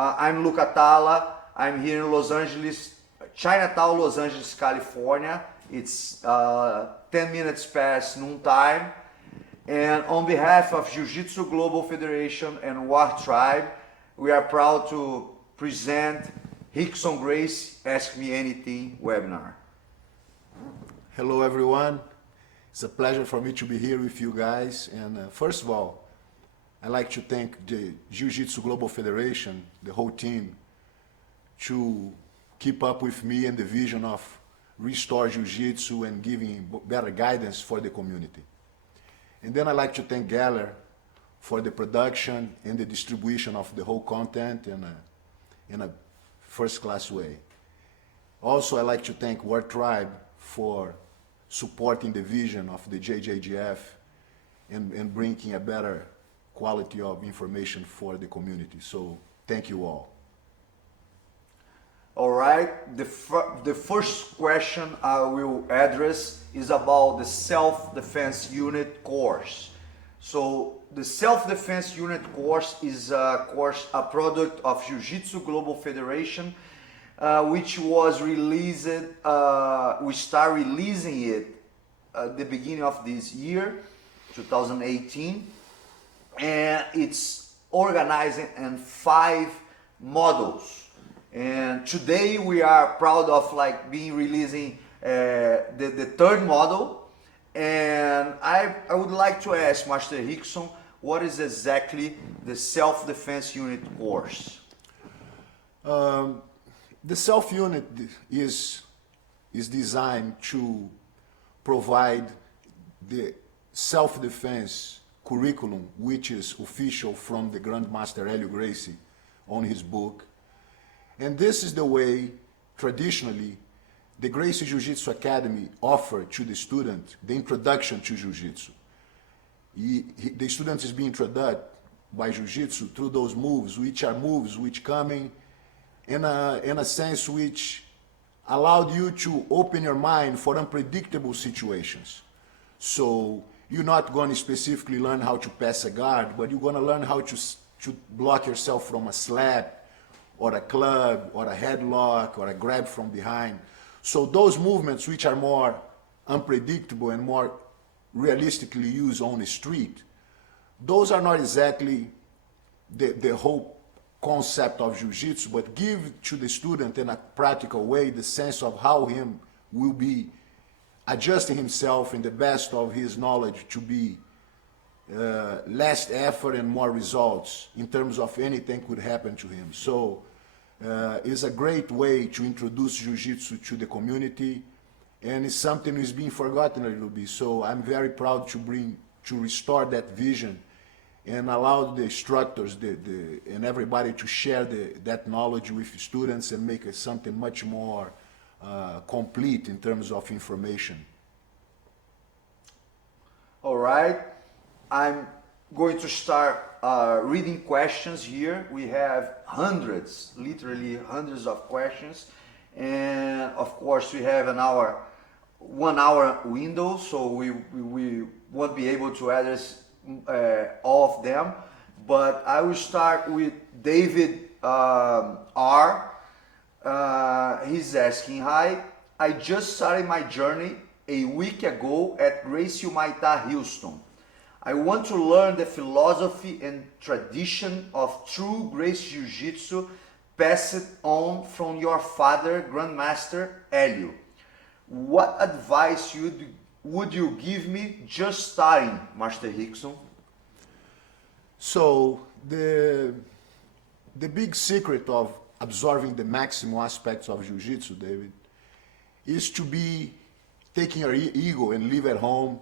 I'm Luca Talla. I'm here in Los Angeles, Chinatown, Los Angeles, California. It's 10 minutes past noon time. And on behalf of Jiu-Jitsu Global Federation and War Tribe, we are proud to present Rickson Gracie Ask Me Anything webinar. Hello everyone. It's a pleasure for me to be here with you guys. And first of all, I'd like to thank the Jiu-Jitsu Global Federation, the whole team, to keep up with me and the vision of restore Jiu-Jitsu and giving better guidance for the community. And then I'd like to thank Gallerr for the production and the distribution of the whole content in a first-class way. Also, I'd like to thank War Tribe for supporting the vision of the JJGF and bringing a better quality of information for the community. So thank you all. All right, the first question I will address is about the self-defense unit course. So the self-defense unit course is a product of Jiu-Jitsu Global Federation, which was released, we start releasing it at the beginning of this year, 2018, and it's organized in 5 modules. And today we are proud of being releasing the 3rd model. And I would like to ask Master Rickson, what is exactly the self-defense unit course? The self-unit is designed to provide the self-defense curriculum, which is official from the Grandmaster Gallerr Gracie on his book. And this is the way, traditionally, the Gracie Jiu-Jitsu Academy offered to the student the introduction to Jiu-Jitsu. The student is being introduced by Jiu-Jitsu through those moves, which are moves which coming in a sense which allowed you to open your mind for unpredictable situations. So you're not going to specifically learn how to pass a guard, but you're going to learn how to block yourself from a slap, or a club, or a headlock, or a grab from behind. So those movements which are more unpredictable and more realistically used on the street, those are not exactly the whole concept of Jiu-Jitsu, but give to the student in a practical way the sense of how he will be adjusting himself in the best of his knowledge to be less effort and more results in terms of anything could happen to him. So it's a great way to introduce Jiu-Jitsu to the community, and it's something that's being forgotten a little bit. So I'm very proud to restore that vision and allow the instructors and everybody to share that knowledge with students and make it something much more complete in terms of information. All right. I'm going to start reading questions here. We have hundreds, literally hundreds of questions. And of course we have an hour, 1 hour window, so we won't be able to address all of them. But I will start with David R. He's asking, hi, I just started my journey a week ago at Gracie Muay Thai Houston. I want to learn the philosophy and tradition of true Gracie Jiu-Jitsu passed on from your father, Grandmaster Gallerr. What advice would you give me just starting, Master Rickson? So the big secret of absorbing the maximum aspects of Jiu-Jitsu, David, is to be taking your ego and leave at home.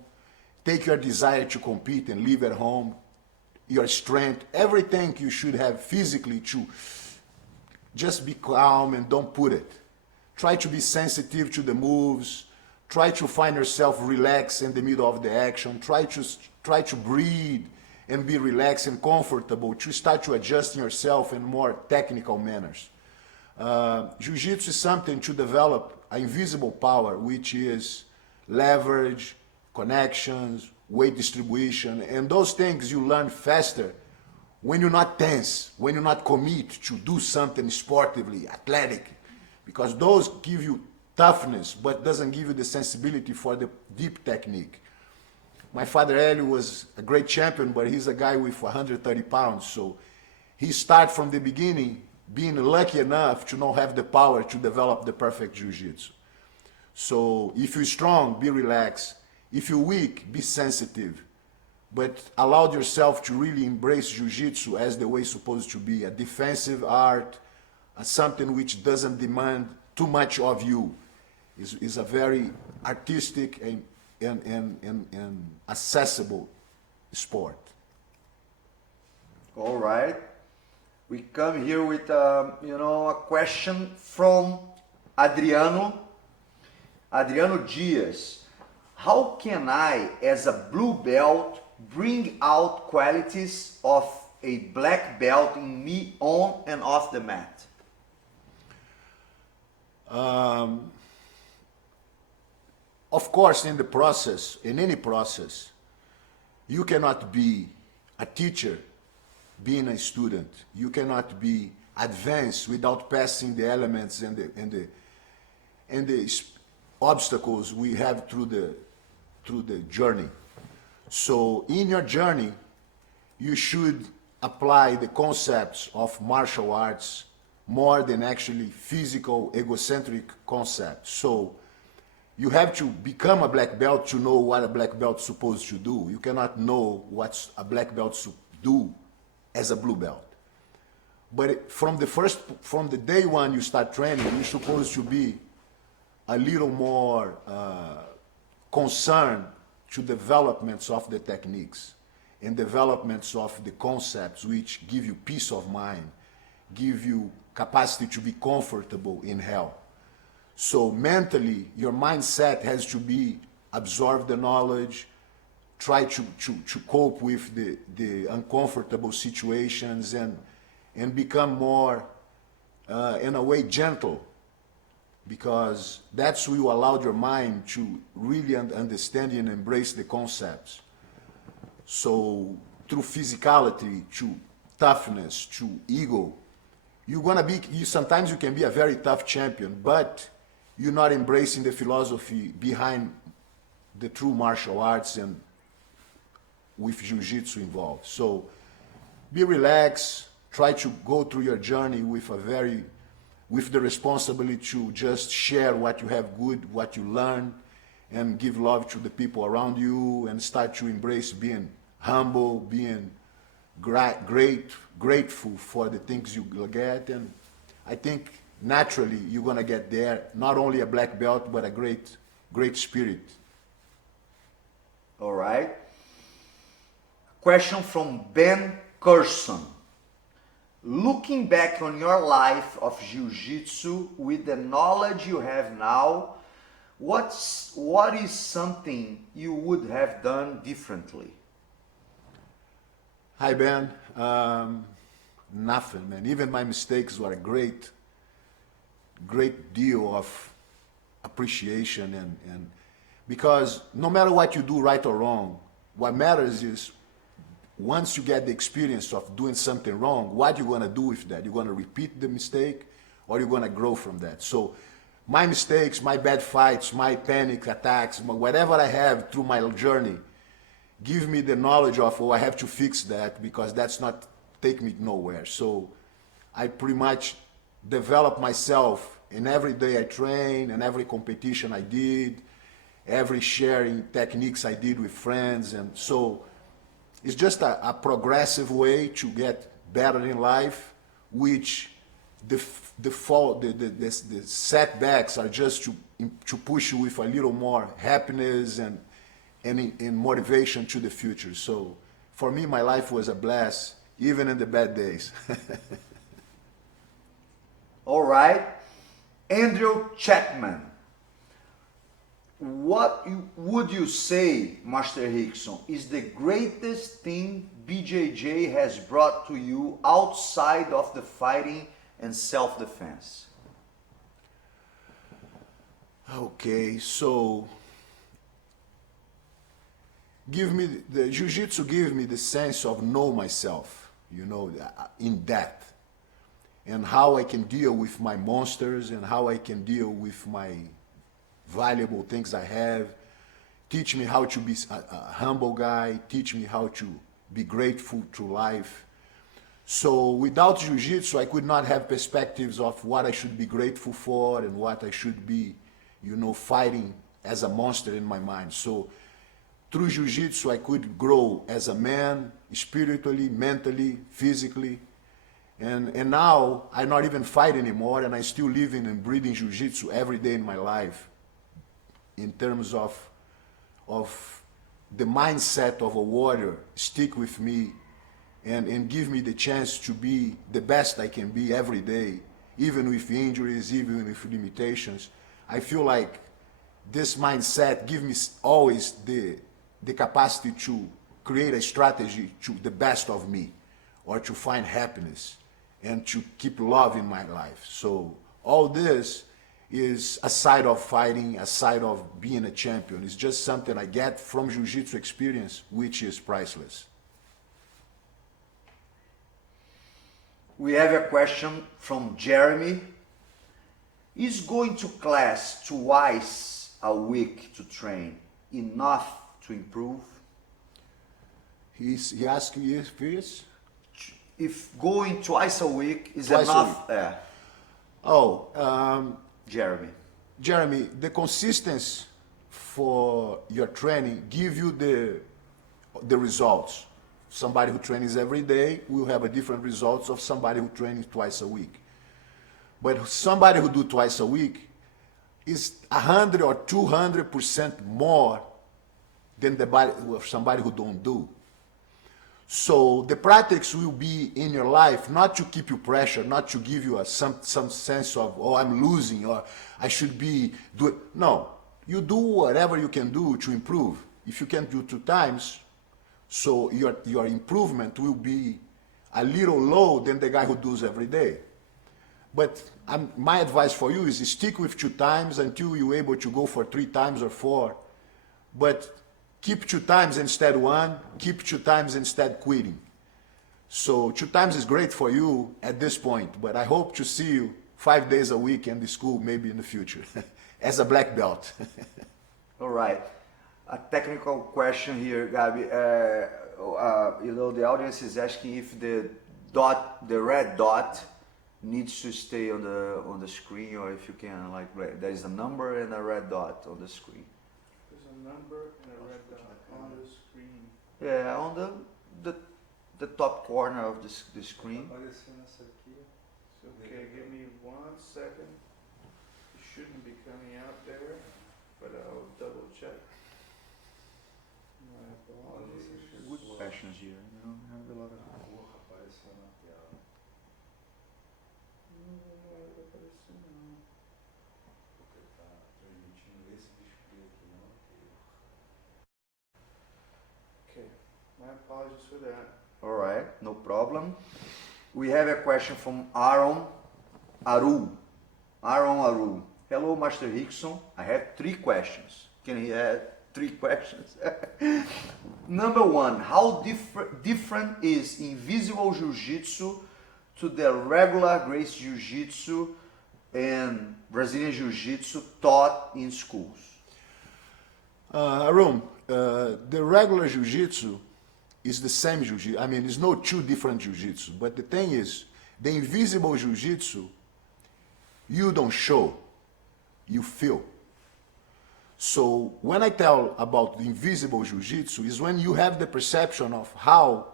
Take your desire to compete and leave at home, your strength, everything you should have physically to just be calm and don't put it. Try to be sensitive to the moves. Try to find yourself relaxed in the middle of the action. Try to breathe and be relaxed and comfortable to start to adjusting yourself in more technical manners. Jiu-Jitsu is something to develop an invisible power, which is leverage, connections, weight distribution, and those things you learn faster when you're not tense, when you're not commit to do something sportively, athletic, because those give you toughness, but doesn't give you the sensibility for the deep technique. My father Elio was a great champion, but he's a guy with 130 pounds, so he started from the beginning being lucky enough to not have the power to develop the perfect jiu-jitsu. So if you're strong, be relaxed. If you're weak, be sensitive. But allow yourself to really embrace jiu-jitsu as the way it's supposed to be, a defensive art, something which doesn't demand too much of you. Is a very artistic and accessible sport. All right. We come here with a question from Adriano. Adriano Dias. How can I, as a blue belt, bring out qualities of a black belt in me on and off the mat? Of course, in the process, in any process, you cannot be a teacher being a student. You cannot be advanced without passing the elements and the obstacles we have through the journey. So in your journey, you should apply the concepts of martial arts more than actually physical, egocentric concepts. So you have to become a black belt to know what a black belt is supposed to do. You cannot know what a black belt should do as a blue belt. But from the day one you start training, you're supposed to be a little more concerned to developments of the techniques and developments of the concepts which give you peace of mind, give you capacity to be comfortable in hell. So mentally, your mindset has to be absorb the knowledge, try to cope with the uncomfortable situations and become more, in a way, gentle, because that's what you allowed your mind to really understand and embrace the concepts. So through physicality, to toughness, to ego, you're gonna be, sometimes you can be a very tough champion, but you're not embracing the philosophy behind the true martial arts and with jiu-jitsu involved. So be relaxed, try to go through your journey with the responsibility to just share what you have good, what you learn, and give love to the people around you, and start to embrace being humble, being grateful for the things you get. And I think naturally you're gonna get there, not only a black belt, but a great spirit. All right. Question from Ben Curson. Looking back on your life of jiu-jitsu with the knowledge you have now, what is something you would have done differently? Hi, Ben. Nothing, man. Even my mistakes were a great deal of appreciation and because no matter what you do, right or wrong, what matters is once you get the experience of doing something wrong, what you're gonna do with that? You're gonna repeat the mistake, or you're gonna grow from that? So my mistakes, my bad fights, my panic attacks, whatever I have through my journey, give me the knowledge of, oh, I have to fix that, because that's not take me nowhere. So I pretty much develop myself in every day I train, and every competition I did, every sharing techniques I did with friends. And so it's just a progressive way to get better in life, which the setbacks are just to push you with a little more happiness and motivation to the future. So for me, my life was a blast, even in the bad days. All right. Andrew Chapman. What would you say, Master Rickson, is the greatest thing BJJ has brought to you outside of the fighting and self-defense? Okay, so the jiu-jitsu give me the sense of know myself. you know, in depth. And how I can deal with my monsters and how I can deal with my valuable things I have. Teach me how to be a humble guy. Teach me how to be grateful to life. So without Jiu-Jitsu, I could not have perspectives of what I should be grateful for and what I should be, you know, fighting as a monster in my mind. So through Jiu-Jitsu, I could grow as a man, spiritually, mentally, physically. And now I not even fight anymore, and I still living and breathing Jiu-Jitsu every day in my life in terms of the mindset of a warrior stick with me and give me the chance to be the best I can be every day, even with injuries, even with limitations. I feel like this mindset gives me always the capacity to create a strategy to the best of me, or to find happiness and to keep love in my life. So all this is a side of fighting, a side of being a champion. It's just something I get from Jiu-Jitsu experience, which is priceless. We have a question from Jeremy. Is going to class twice a week to train enough to improve? He asked you if going twice a week is Twice a enough. Jeremy, the consistency for your training give you the results. Somebody who trains every day will have a different results of somebody who trains twice a week. But somebody who do twice a week is 100 or 200% more than the body of somebody who don't do. So the practice will be in your life not to keep you pressure, not to give you some sense of, oh, I'm losing, or I should be doing. No, you do whatever you can do to improve. If you can do 2 times, so your improvement will be a little low than the guy who does every day. But my advice for you is stick with 2 times until you're able to go for 3 times or 4. But keep 2 times instead 1, keep 2 times instead quitting. So 2 times is great for you at this point, but I hope to see you 5 days a week in the school, maybe in the future, as a black belt. All right. A technical question here, Gabi. You know, the audience is asking if the red dot needs to stay on the screen, or if you can, like, there is a number and a red dot on the screen. There's a number and a red dot on the screen. Yeah, on the top corner of the screen. Okay, give me 1 second. It shouldn't be coming out there, but I'll double check. My apologies. Good questions here. You know, I have a lot of. Okay, my apologies for that. All right, no problem. We have a question from Aaron Aru. Hello, Master Rickson. I have 3 questions. Can he have 3 questions? Number 1, how different is Invisible Jiu-Jitsu to the regular Gracie Jiu-Jitsu and Brazilian Jiu-Jitsu taught in schools? Arun, the regular Jiu-Jitsu is the same Jiu-Jitsu. I mean, there's no 2 different Jiu-Jitsu. But the thing is, the Invisible Jiu-Jitsu, you don't show, you feel. So when I tell about the Invisible Jiu-Jitsu is when you have the perception of how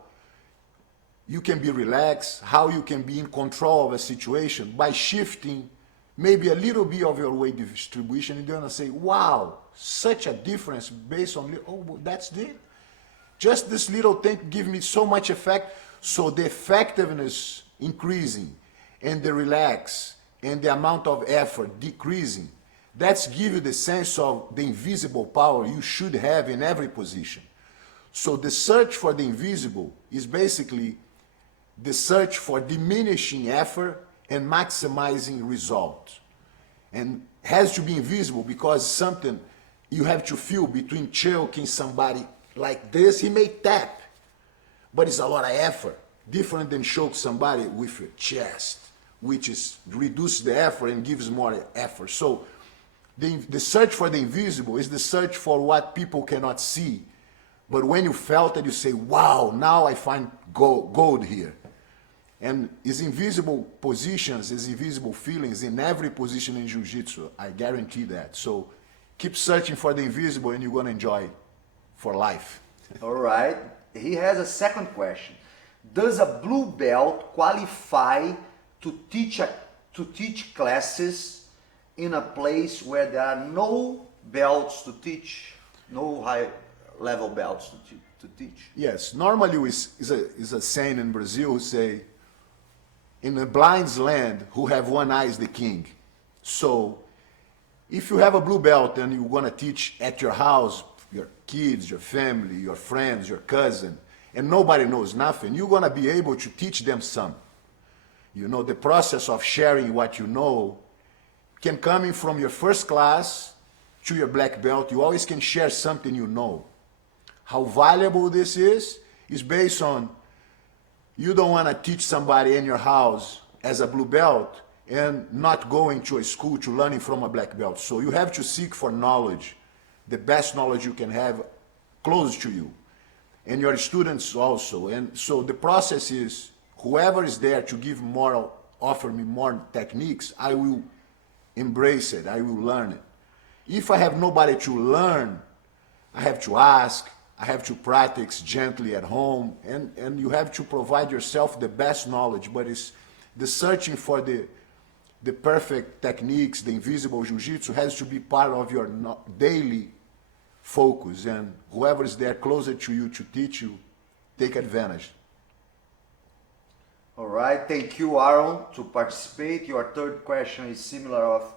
you can be relaxed, how you can be in control of a situation by shifting maybe a little bit of your weight distribution, and you're gonna say, wow, such a difference based on, oh, that's it. Just this little thing give me so much effect. So the effectiveness increasing and the relax and the amount of effort decreasing, that's give you the sense of the invisible power you should have in every position. So the search for the invisible is basically the search for diminishing effort and maximizing result. And has to be invisible because something you have to feel between choking somebody like this, he may tap, but it's a lot of effort. different than choke somebody with your chest, which is reduce the effort and gives more effort. So the search for the invisible is the search for what people cannot see. But when you felt it, you say, wow, now I find gold here. And it's invisible positions, it's invisible feelings in every position in Jiu-Jitsu. I guarantee that. So keep searching for the invisible and you're going to enjoy for life. All right. He has a second question. Does a blue belt qualify to teach classes in a place where there are no belts to teach, no high level belts to teach? Yes, normally is a saying in Brazil who say, in a blind's land, who have one eye is the king. So if you have a blue belt and you want to teach at your house, your kids, your family, your friends, your cousin, and nobody knows nothing, you're going to be able to teach them some. You know, the process of sharing what you know can come in from your first class to your black belt. You always can share something you know. How valuable this is based on you don't want to teach somebody in your house as a blue belt and not going to a school to learning from a black belt. So you have to seek for knowledge, the best knowledge you can have close to you. And your students also. And so the process is, whoever is there to give more, offer me more techniques, I will embrace it, I will learn it. If I have nobody to learn, I have to ask, I have to practice gently at home, and you have to provide yourself the best knowledge, but it's the searching for the perfect techniques, the invisible jiu-jitsu has to be part of your daily focus, and whoever is there closer to you to teach you, take advantage. All right, thank you, Aaron, to participate. Your third question is similar of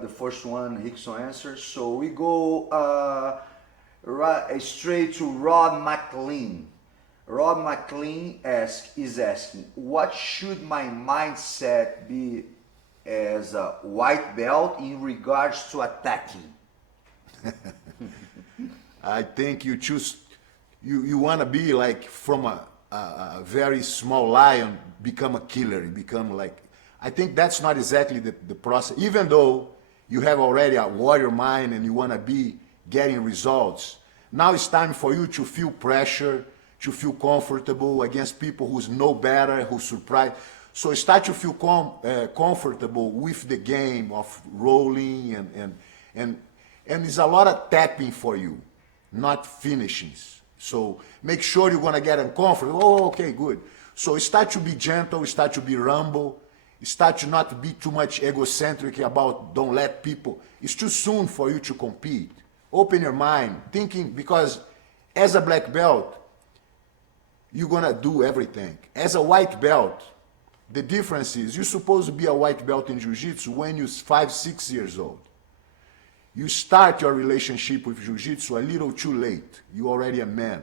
the first one Rickson answered. So we go straight to Rod McLean. Rod McLean is asking, what should my mindset be as a white belt in regards to attacking? I think you choose, you want to be like from a very small lion, become a killer, become like, I think that's not exactly the process. Even though you have already a warrior mind and you want to be getting results, now it's time for you to feel pressure, to feel comfortable against people who know better, who surprise. So start to feel comfortable with the game of rolling and it's a lot of tapping for you, not finishings. So make sure you're going to get uncomfortable. Oh, okay, good. So start to be gentle, start to be humble, start to not be too much egocentric about don't let people. It's too soon for you to compete. Open your mind, thinking, because as a black belt, you're going to do everything. As a white belt, the difference is you're supposed to be a white belt in Jiu-Jitsu when you're 5, 6 years old. You start your relationship with Jiu-Jitsu a little too late. You're already a man.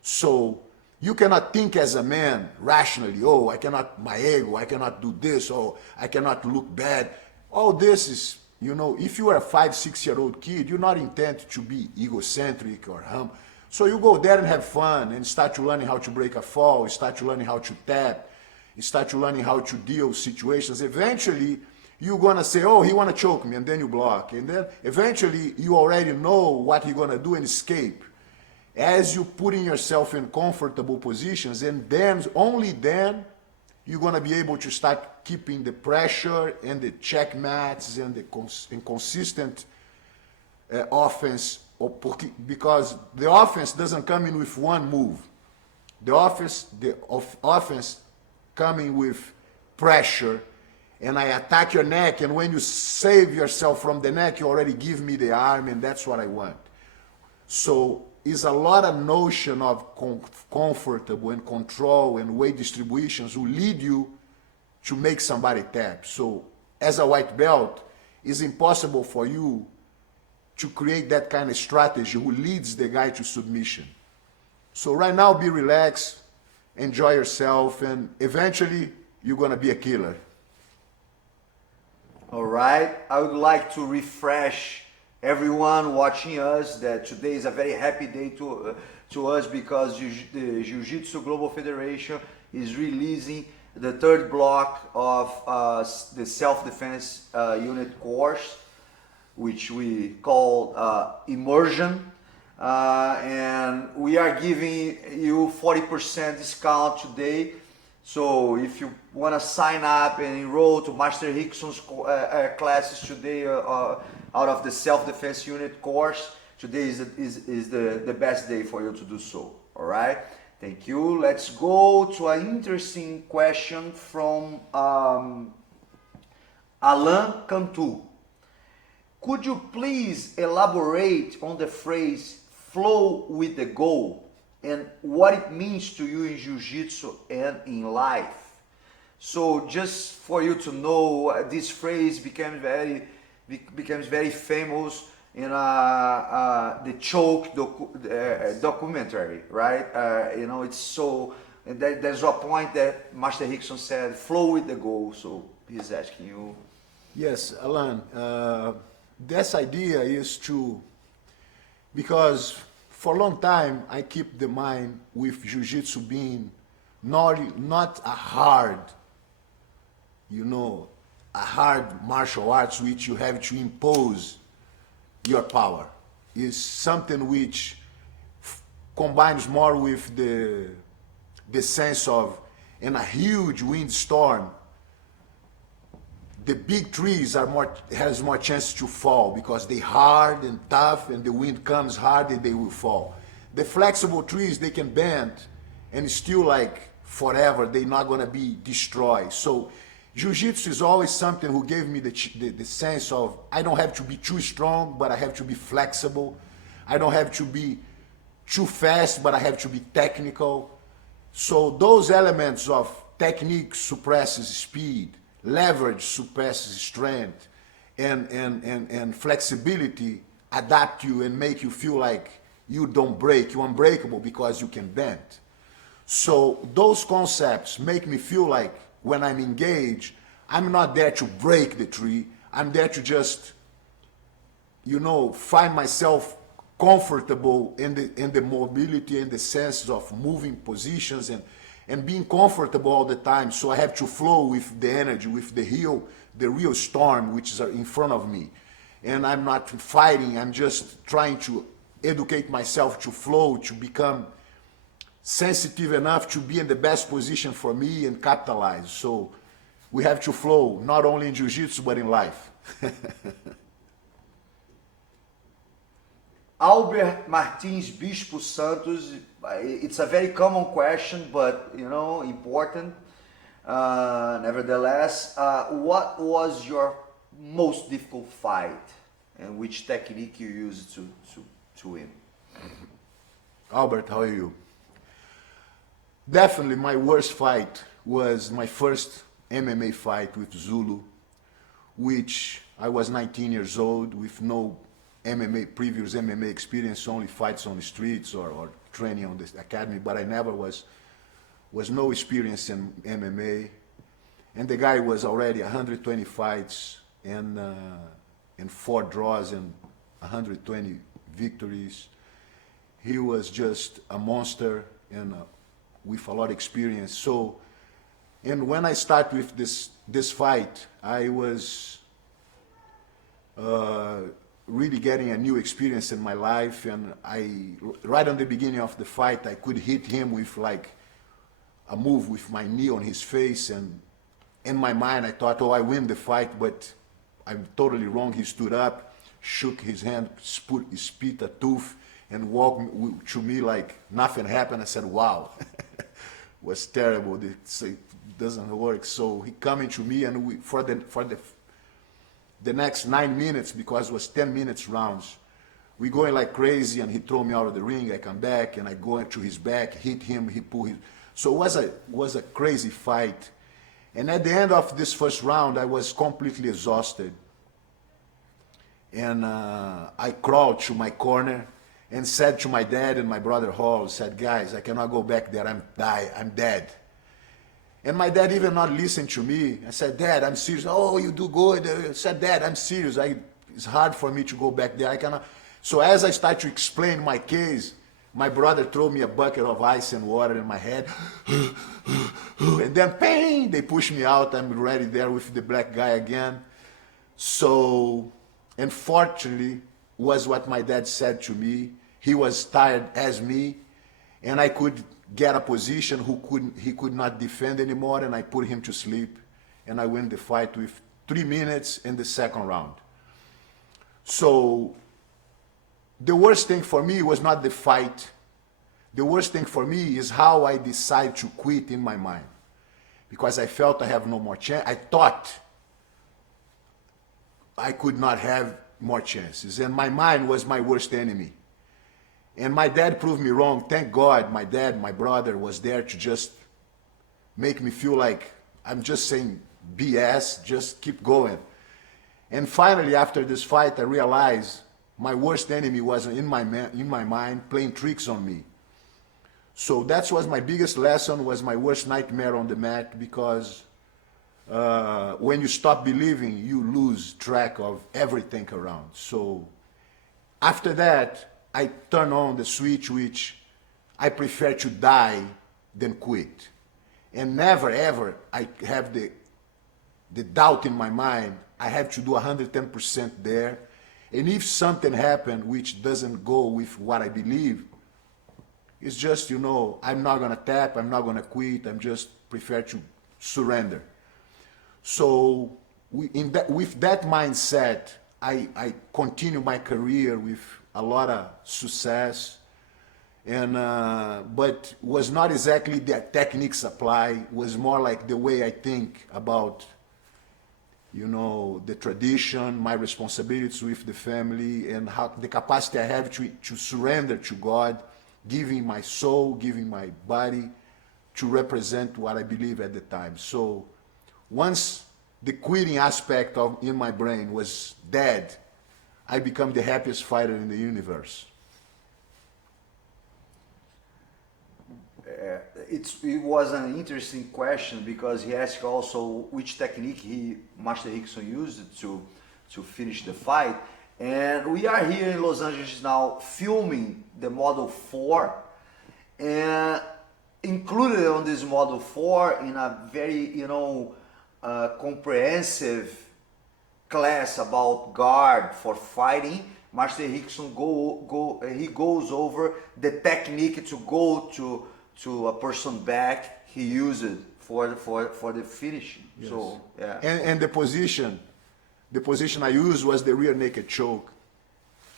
So you cannot think as a man rationally, oh, I cannot, my ego, I cannot do this, oh, I cannot look bad. All this is, you know, if you are a 5, 6-year-old kid, you're not intended to be egocentric or humble. So you go there and have fun and start to learning how to break a fall, start to learning how to tap, start to learning how to deal with situations. Eventually, you're going to say, oh, he want to choke me, and then you block. And then eventually, you already know what you're going to do and escape. As you putting yourself in comfortable positions, and then, only then, you're going to be able to start keeping the pressure and the checkmats and the inconsistent offense, because the offense doesn't come in with one move. The offense coming with pressure, and I attack your neck, and when you save yourself from the neck, you already give me the arm, and that's what I want. So it's a lot of notion of comfortable and control and weight distributions who lead you to make somebody tap. So as a white belt, it's impossible for you to create that kind of strategy who leads the guy to submission. So right now, be relaxed, enjoy yourself, and eventually you're going to be a killer. All right, I would like to refresh everyone watching us that today is a very happy day to us because the Jiu-Jitsu Global Federation is releasing the third block of the self-defense unit course, which we call immersion, and we are giving you 40% discount today. So if you want to sign up and enroll to Master Rickson's classes today out of the self-defense unit course, today is the best day for you to do so. All right, thank you. Let's go to an interesting question from Alain Cantu. Could you please elaborate on the phrase flow with the goal and what it means to you in Jiu-Jitsu and in life? So just for you to know, this phrase becomes very famous in the Choke documentary, right? You know, it's so, and there's a point that Master Rickson said, flow with the goal. So he's asking you. Yes, Alan. This idea is to, because for a long time I keep the mind with Jiu-Jitsu being not a hard, a hard martial arts which you have to impose your power. Is something which combines more with the sense of, in a huge windstorm, the big trees has more chance to fall because they hard and tough and the wind comes hard and they will fall. The flexible trees, they can bend and still like forever, they're not gonna be destroyed. So Jiu-Jitsu is always something who gave me the sense of, I don't have to be too strong, but I have to be flexible. I don't have to be too fast, but I have to be technical. So those elements of technique suppresses speed, leverage suppresses strength, and flexibility adapt you and make you feel like you don't break, you're unbreakable because you can bend. So those concepts make me feel like when I'm engaged, I'm not there to break the tree, I'm there to just, find myself comfortable in the mobility and the sense of moving positions and being comfortable all the time. So I have to flow with the energy, with the real storm which is in front of me. And I'm not fighting, I'm just trying to educate myself to flow, to become sensitive enough to be in the best position for me and capitalize. So we have to flow, not only in Jiu-Jitsu, but in life. Albert Martins Bispo Santos, it's a very common question, but important. Nevertheless, what was your most difficult fight and which technique you used to win? Albert, how are you? Definitely my worst fight was my first MMA fight with Zulu, which I was 19 years old with no previous MMA experience, only fights on the streets or training on the academy, but I never was no experience in MMA. And the guy was already 120 fights and 4 draws and 120 victories. He was just a monster and with a lot of experience. So, and when I start with this fight, I was really getting a new experience in my life, and right on the beginning of the fight, I could hit him with like a move with my knee on his face, and in my mind I thought, oh, I win the fight, but I'm totally wrong. He stood up, shook his hand, spit a tooth, and walked to me like nothing happened. I said, wow. Was terrible. It doesn't work. So he coming to me, and for the next 9 minutes, because it was 10 minutes rounds, we going like crazy, and he throw me out of the ring. I come back and I go into his back, hit him, he pull his. So it was a crazy fight. And at the end of this first round, I was completely exhausted, and I crawled to my corner and said to my dad and my brother Hall, said, guys, I cannot go back there, I'm dead. And my dad even not listened to me. I said, Dad, I'm serious. Oh, you do good. I said, Dad, I'm serious. It's hard for me to go back there. I cannot. So as I start to explain my case, My brother threw me a bucket of ice and water in my head. And then, bang, they push me out. I'm ready there with the black guy again. So, unfortunately, was what my dad said to me. He was tired as me, and I could get a position he could not defend anymore, and I put him to sleep, and I win the fight with 3 minutes in the second round. So, the worst thing for me was not the fight. The worst thing for me is how I decide to quit in my mind. Because I felt I have no more chance. I thought I could not have more chances. And my mind was my worst enemy. And my dad proved me wrong. Thank God my dad, my brother was there to just make me feel like I'm just saying BS, just keep going. And finally, after this fight, I realized my worst enemy was in my mind playing tricks on me. So that was my biggest lesson, was my worst nightmare on the mat, because when you stop believing, you lose track of everything around. So after that, I turn on the switch, which I prefer to die than quit. And never, ever, I have the doubt in my mind, I have to do 110% there. And if something happened which doesn't go with what I believe, it's just, you know, I'm not going to tap, I'm not going to quit, I'm just prefer to surrender. So with that mindset, I continue my career with a lot of success, and but was not exactly the techniques applied, was more like the way I think about, you know, the tradition, my responsibilities with the family, and how the capacity I have to surrender to God, giving my soul, giving my body to represent what I believe at the time. So once the quitting aspect in my brain was dead, I become the happiest fighter in the universe. It was an interesting question, because he asked also which technique Master Rickson used to finish the fight. And we are here in Los Angeles now filming the Model 4, and included on this Model 4 in a very, you know, comprehensive class about guard for fighting. Master Rickson he goes over the technique to go to a person back. He used it for the finishing. Yes. So yeah. And the position I used was the rear naked choke,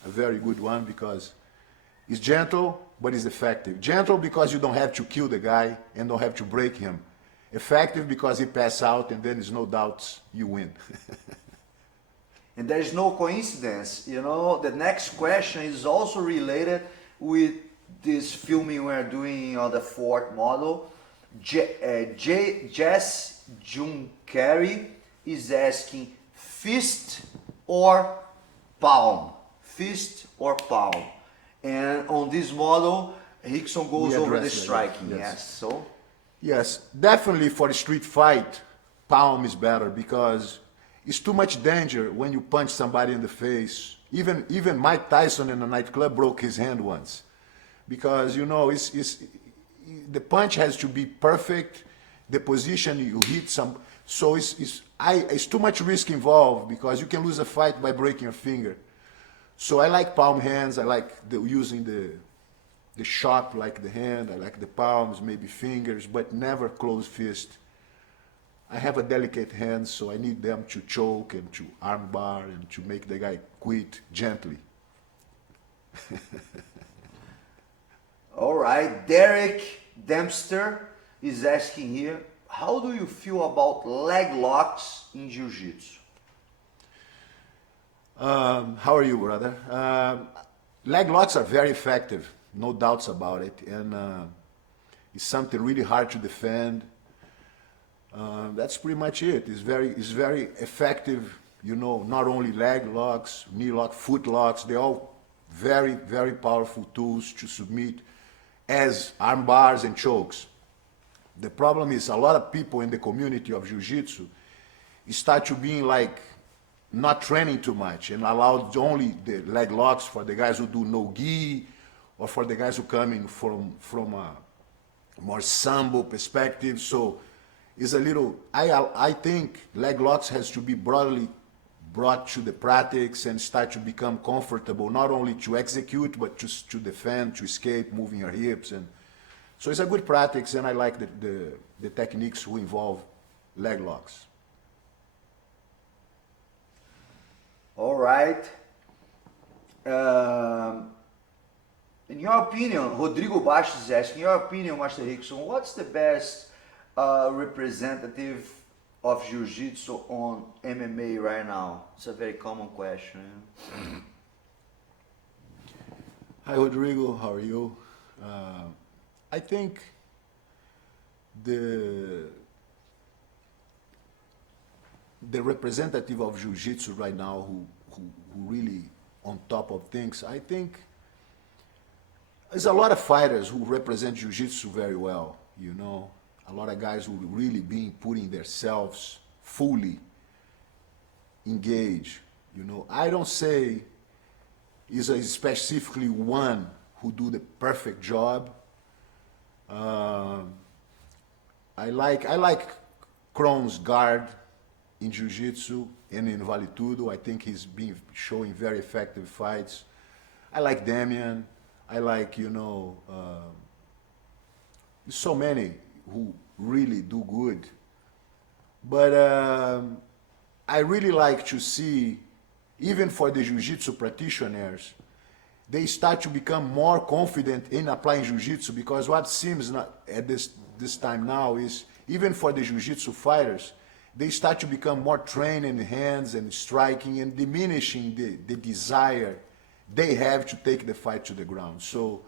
a very good one, because it's gentle but it's effective. Gentle because you don't have to kill the guy and don't have to break him. Effective because he passes out, and then there's no doubts you win. And there's no coincidence, you know. The next question is also related with this filming we're doing on the fourth model. Jess June Carey is asking, fist or palm? Fist or palm? And on this model, Rickson goes over the striking. Yes. So. Yes, definitely for a street fight, palm is better, because it's too much danger when you punch somebody in the face. Even Mike Tyson in a nightclub broke his hand once, because, you know, the punch has to be perfect, the position you hit some. So it's too much risk involved, because you can lose a fight by breaking your finger. So I like palm hands. I like using the sharp, like the hand. I like the palms, maybe fingers, but never closed fist. I have a delicate hand, so I need them to choke and to arm bar and to make the guy quit gently. All right, Derek Dempster is asking here, how do you feel about leg locks in Jiu-Jitsu? How are you, brother? Leg locks are very effective, no doubts about it, and it's something really hard to defend. That's pretty much it. It's very effective, you know, not only leg locks, knee lock, foot locks, they're all very, very powerful tools to submit as arm bars and chokes. The problem is a lot of people in the community of Jiu-Jitsu start to being like not training too much and allowed only the leg locks for the guys who do no-gi or for the guys who coming from a more sambo perspective. So it's a little, I think leg locks has to be broadly brought to the practice and start to become comfortable, not only to execute, but just to defend, to escape, moving your hips. And so it's a good practice, and I like the techniques who involve leg locks. All right. In your opinion, Rodrigo Bastos is asking, in your opinion, Master Rickson, what's the best representative of Jiu-Jitsu on MMA right now? It's a very common question. Hi, Rodrigo. How are you? I think the representative of Jiu-Jitsu right now who really on top of things, I think there's a lot of fighters who represent Jiu-Jitsu very well, you know. A lot of guys who really been putting themselves fully engaged, you know. I don't say is a specifically one who do the perfect job. I like Kron's guard in Jiu-Jitsu and in Vale Tudo. I think he's been showing very effective fights. I like Damian. I like, you know, so many who really do good. But I really like to see, even for the Jiu-Jitsu practitioners, they start to become more confident in applying Jiu-Jitsu, because what seems not at this time now is, even for the Jiu-Jitsu fighters, they start to become more trained in hands and striking and diminishing the desire they have to take the fight to the ground. So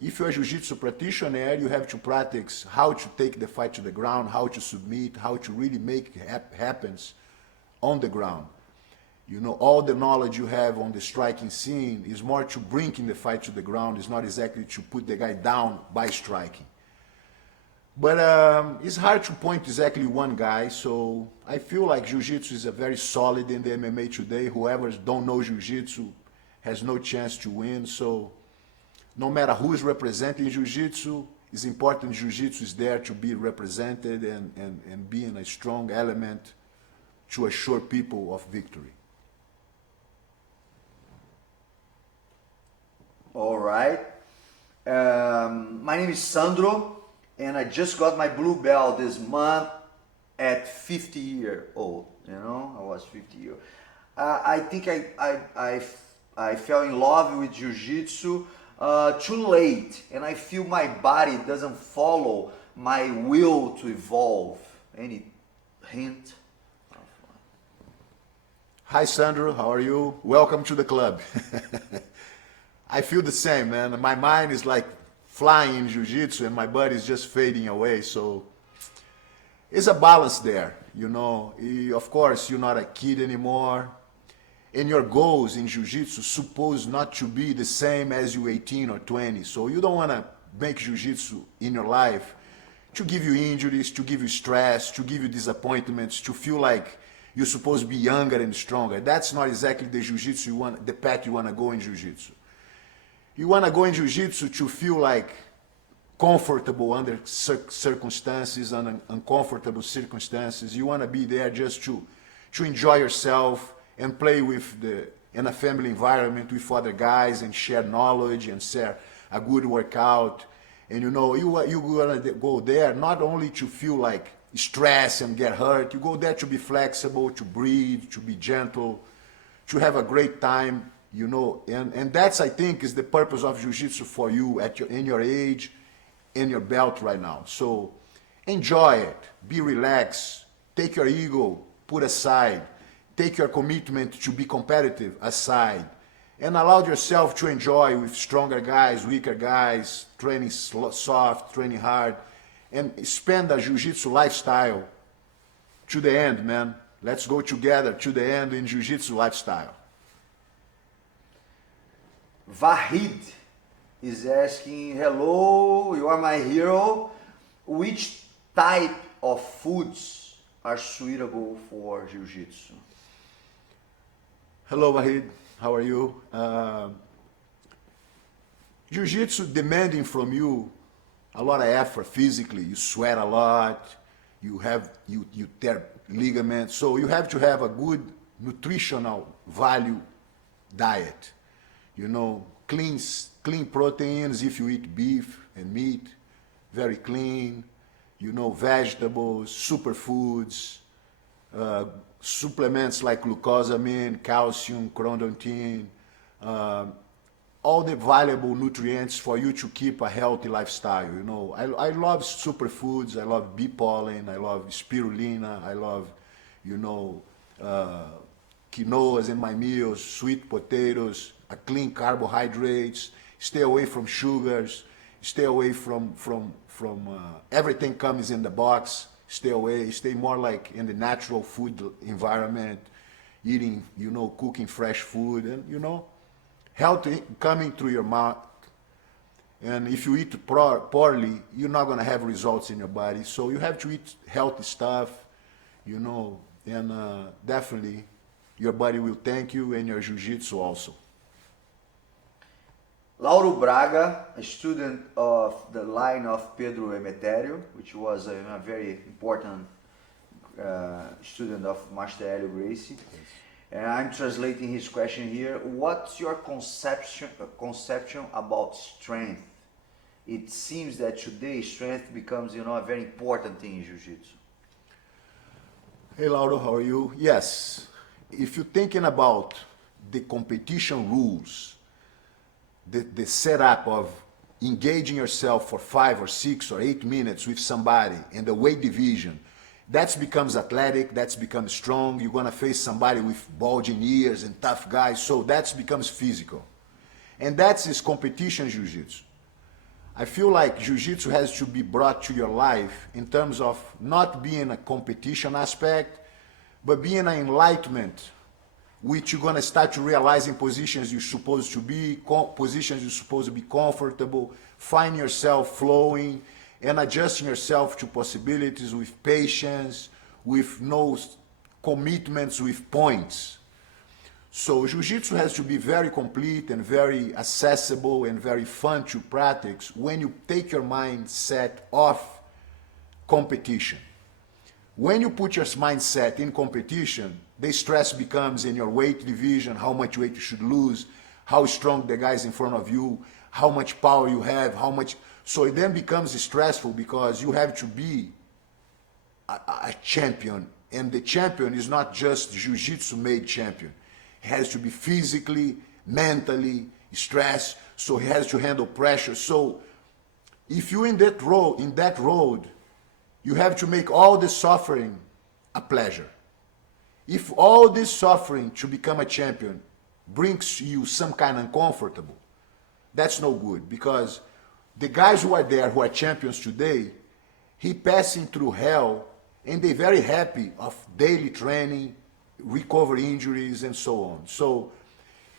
if you're a Jiu-Jitsu practitioner, you have to practice how to take the fight to the ground, how to submit, how to really make it happens on the ground. You know, all the knowledge you have on the striking scene is more to bring in the fight to the ground. It's not exactly to put the guy down by striking. But it's hard to point exactly one guy, so I feel like Jiu-Jitsu is a very solid in the MMA today. Whoever don't know Jiu-Jitsu has no chance to win, so no matter who is representing Jiu-Jitsu, it's important Jiu-Jitsu is there to be represented and being a strong element to assure people of victory. All right. My name is Sandro, and I just got my blue belt this month at 50 years old. You know, I was 50 years. I think I fell in love with Jiu-Jitsu too late, and I feel my body doesn't follow my will to evolve. Any hint? Hi, Sandro. How are you? Welcome to the club. I feel the same, man. My mind is like flying in Jiu-Jitsu and my body is just fading away. So it's a balance there, you know. Of course, you're not a kid anymore. And your goals in Jiu-Jitsu supposed not to be the same as you 18 or 20. So you don't want to make Jiu-Jitsu in your life to give you injuries, to give you stress, to give you disappointments, to feel like you're supposed to be younger and stronger. That's not exactly the Jiu-Jitsu you want, the path you want to go in Jiu-Jitsu. You want to go in Jiu-Jitsu to feel like comfortable under circumstances, under uncomfortable circumstances. You want to be there just to enjoy yourself and play in a family environment with other guys and share knowledge and share a good workout. And you know, you want to go there not only to feel like stress and get hurt. You go there to be flexible, to breathe, to be gentle, to have a great time. You know, and that's, I think, is the purpose of Jiu-Jitsu for you in your age, in your belt right now. So enjoy it, be relaxed, take your ego, put aside, take your commitment to be competitive aside, and allow yourself to enjoy with stronger guys, weaker guys, training soft, training hard, and spend a Jiu-Jitsu lifestyle to the end, man. Let's go together to the end in Jiu-Jitsu lifestyle. Vahid is asking, hello, you are my hero. Which type of foods are suitable for Jiu-Jitsu? Hello, Vahid. How are you? Jiu-Jitsu demanding from you a lot of effort physically. You sweat a lot. You tear ligaments. So you have to have a good nutritional value diet. You know, clean proteins if you eat beef and meat, very clean. You know, vegetables, superfoods, supplements like glucosamine, calcium, chondroitin, all the valuable nutrients for you to keep a healthy lifestyle. You know, I love superfoods. I love bee pollen. I love spirulina. I love, you know, quinoas in my meals, sweet potatoes, a clean carbohydrates. Stay away from sugars. Stay away from everything comes in the box. Stay away. Stay more like in the natural food environment, eating, you know, cooking fresh food, and you know, healthy coming through your mouth. And if you eat poorly, you're not going to have results in your body. So you have to eat healthy stuff, you know, and definitely your body will thank you, and your jiu-jitsu also. Lauro Braga, a student of the line of Pedro Emetério, which was a very important student of Master Hélio Gracie. And I'm translating his question here. What's your conception about strength? It seems that today strength becomes, you know, a very important thing in Jiu-Jitsu. Hey Lauro, how are you? Yes, if you're thinking about the competition rules, the setup of engaging yourself for 5 or 6 or 8 minutes with somebody in the weight division, that becomes athletic, that becomes strong. You're going to face somebody with bulging ears and tough guys, so that becomes physical. And that's his competition jiu-jitsu. I feel like jiu-jitsu has to be brought to your life in terms of not being a competition aspect, but being an enlightenment, which you're going to start to realize in positions you're supposed to be, positions you're supposed to be comfortable, find yourself flowing, and adjusting yourself to possibilities with patience, with no commitments, with points. So Jiu-Jitsu has to be very complete and very accessible and very fun to practice when you take your mindset off competition. When you put your mindset in competition, the stress becomes in your weight division, how much weight you should lose, how strong the guys in front of you, how much power you have, how much. So it then becomes stressful because you have to be a champion. And the champion is not just Jiu-Jitsu made champion. He has to be physically, mentally stressed, so he has to handle pressure. So if you're in that road, you have to make all the suffering a pleasure. If all this suffering to become a champion brings you some kind of uncomfortable, that's no good, because the guys who are there, who are champions today, he passing through hell, and they're very happy of daily training, recover injuries, and so on. So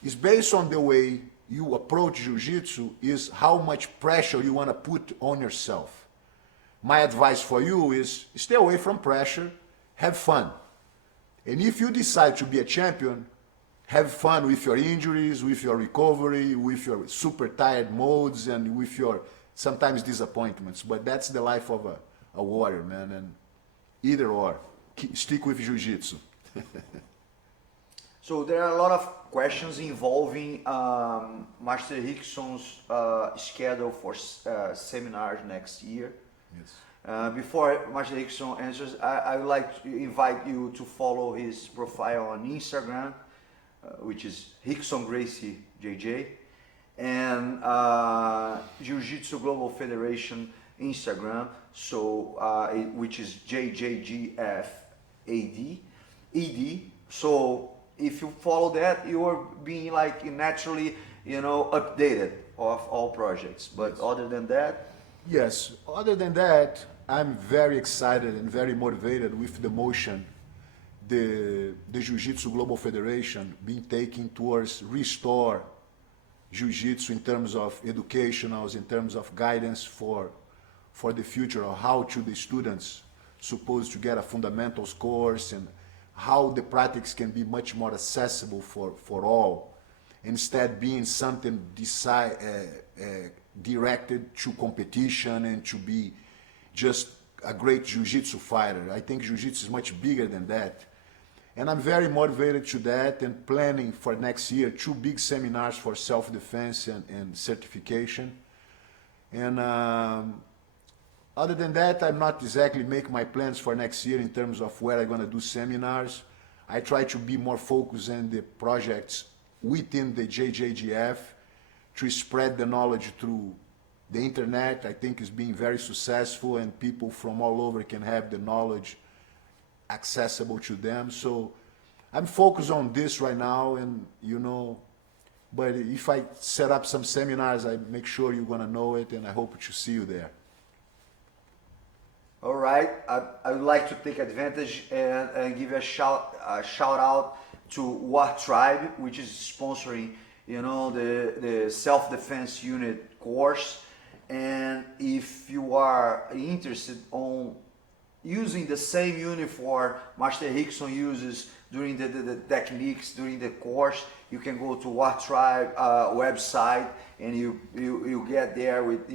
it's based on the way you approach jiu-jitsu, is how much pressure you want to put on yourself. My advice for you is stay away from pressure, have fun. And if you decide to be a champion, have fun with your injuries, with your recovery, with your super tired modes, and with your sometimes disappointments. But that's the life of a warrior, man. And either or, stick with jiu-jitsu. So there are a lot of questions involving Master Rickson's schedule for seminars next year. Yes. Before Master Rickson answers, I would like to invite you to follow his profile on Instagram, which is Rickson Gracie JJ, and Jiu-Jitsu Global Federation Instagram, which is JJGF ED. So if you follow that, you are being like naturally, you know, updated of all projects. But other than that, yes. Other than that, I'm very excited and very motivated with the motion the Jiu-Jitsu Global Federation being taken towards restore Jiu-Jitsu in terms of educationals, in terms of guidance for the future, of how to the students supposed to get a fundamentals course, and how the practice can be much more accessible for all. instead being something directed to competition and to be just a great jiu-jitsu fighter. I think jiu-jitsu is much bigger than that. And I'm very motivated to that and planning for next year 2 big seminars for self-defense and certification. And other than that, I'm not exactly making my plans for next year in terms of where I'm going to do seminars. I try to be more focused on the projects within the JJGF to spread the knowledge through the internet. I think is being very successful and people from all over can have the knowledge accessible to them. So I'm focused on this right now, and but if I set up some seminars, I make sure you're going to know it, and I hope to see you there. All right, I would like to take advantage and give a shout out to War Tribe, which is sponsoring, the self-defense unit course. And if you are interested on using the same uniform Master Rickson uses during the techniques during the course, you can go to War Tribe website, and you get there with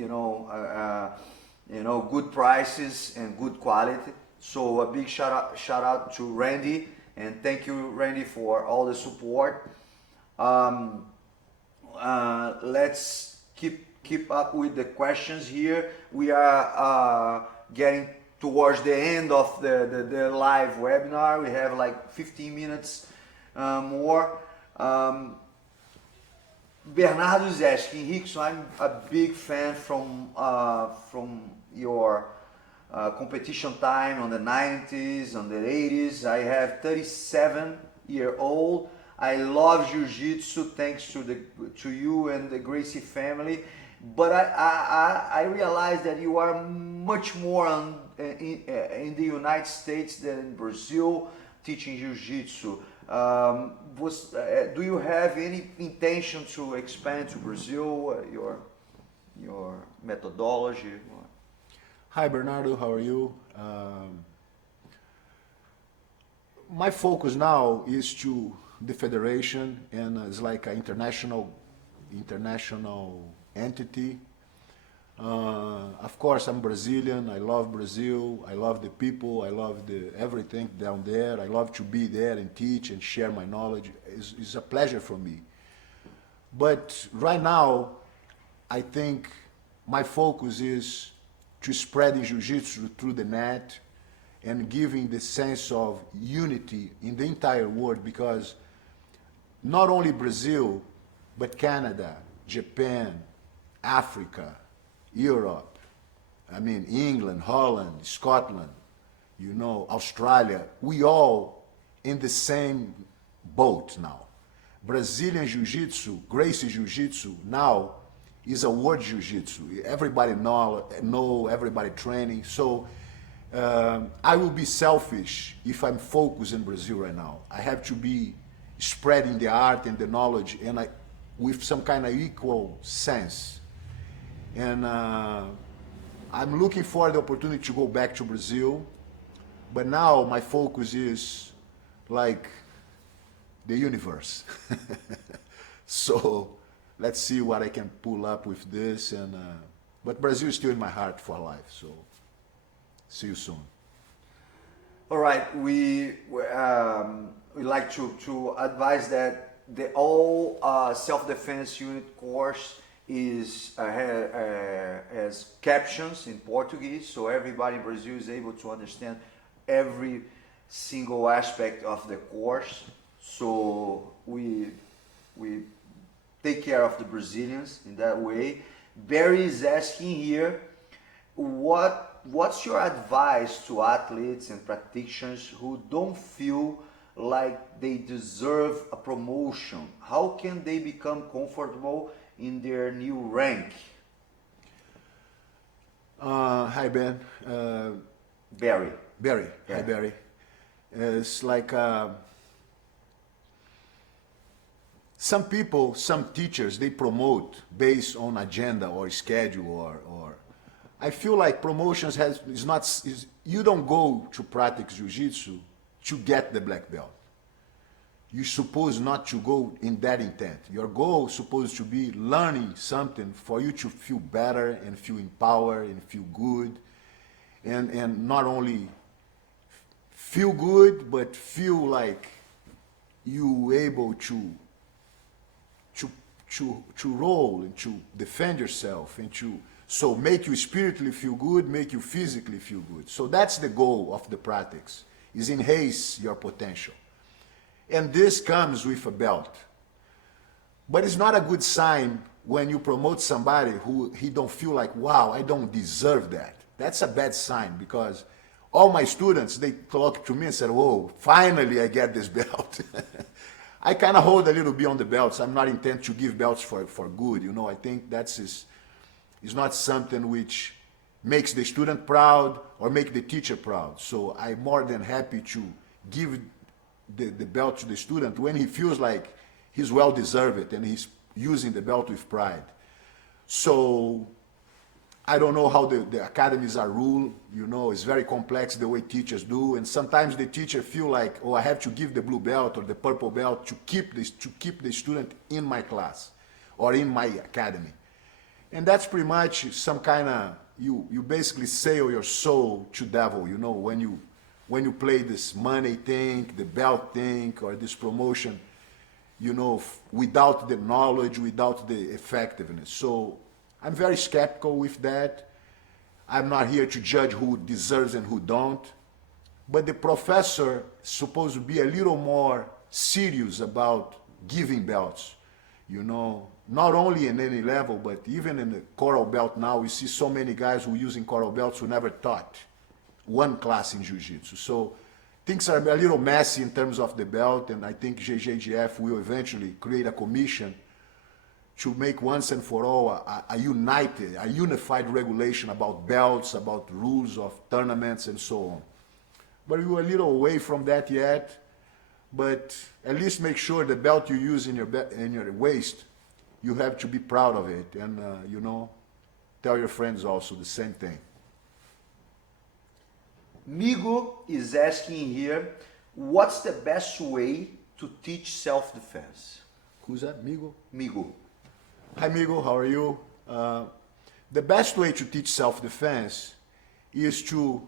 good prices and good quality. So a big shout out to Randy, and thank you, Randy, for all the support. Let's keep up with the questions here. We are getting towards the end of the live webinar. We have like 15 minutes more. Bernardo is asking, Rickson, I'm a big fan from your competition time on the 90s, on the 80s. I have 37-year-old. I love Jiu-Jitsu thanks to you and the Gracie family. But I realize that you are much more in the United States than in Brazil teaching Jiu-Jitsu. Do you have any intention to expand to Brazil, your methodology? Hi Bernardo, how are you? My focus now is to the federation, and it's like an international entity. Of course, I'm Brazilian. I love Brazil. I love the people. I love everything down there. I love to be there and teach and share my knowledge. It's a pleasure for me. But right now, I think my focus is to spreading Jiu-Jitsu through the net and giving the sense of unity in the entire world, because not only Brazil, but Canada, Japan, Africa, Europe, England, Holland, Scotland, Australia, we all in the same boat now. Brazilian Jiu-Jitsu, Gracie Jiu-Jitsu now is a world Jiu-Jitsu. Everybody know, everybody training. So I will be selfish if I'm focused in Brazil right now. I have to be spreading the art and the knowledge, and with some kind of equal sense. And I'm looking for the opportunity to go back to Brazil, but now my focus is like the universe. So let's see what I can pull up with this. And but Brazil is still in my heart for life. So see you soon. All right, we like to advise that the all self-defense unit course is has captions in Portuguese, so everybody in Brazil is able to understand every single aspect of the course. So we take care of the Brazilians in that way. Barry is asking here, what's your advice to athletes and practitioners who don't feel like they deserve a promotion? How can they become comfortable in their new rank? Hi Ben. Barry. Barry. Yeah. Hi Barry. It's like some people, some teachers, they promote based on agenda or schedule or I feel like promotions you don't go to practice Jiu-Jitsu to get the black belt. you're supposed not to go in that intent. Your goal is supposed to be learning something for you to feel better and feel empowered and feel good, and not only feel good, but feel like you able to roll and to defend yourself and to so make you spiritually feel good, make you physically feel good. So that's the goal of the practice, is enhance your potential. And this comes with a belt. But it's not a good sign when you promote somebody who he don't feel like, wow, I don't deserve that. That's a bad sign, because all my students, they talk to me and said, whoa, finally I get this belt. I kind of hold a little bit on the belts. I'm not intent to give belts for good. You know, I think that's is not something which makes the student proud or make the teacher proud. So I'm more than happy to give the belt to the student when he feels like he's well deserved and he's using the belt with pride. So I don't know how the academies are ruled. You know, it's very complex the way teachers do, and sometimes the teacher feel like, oh, I have to give the blue belt or the purple belt to keep the student in my class or in my academy. And that's pretty much some kind of, you basically sell your soul to devil, you know, when you play this money thing, the belt thing, or this promotion, you know, without the knowledge, without the effectiveness. So I'm very skeptical with that. I'm not here to judge who deserves and who don't. But the professor is supposed to be a little more serious about giving belts. You know, not only in any level, but even in the coral belt now, we see so many guys who are using coral belts who never taught one class in Jiu-Jitsu. So things are a little messy in terms of the belt, and I think JJGF will eventually create a commission to make once and for all a unified regulation about belts, about rules of tournaments and so on. But we're a little away from that yet, but at least make sure the belt you use in your waist, you have to be proud of it, and you know, tell your friends also the same thing. Migo is asking here, what's the best way to teach self-defense? Who's that, Migo? Migo. Hi, Migo, how are you? The best way to teach self-defense is to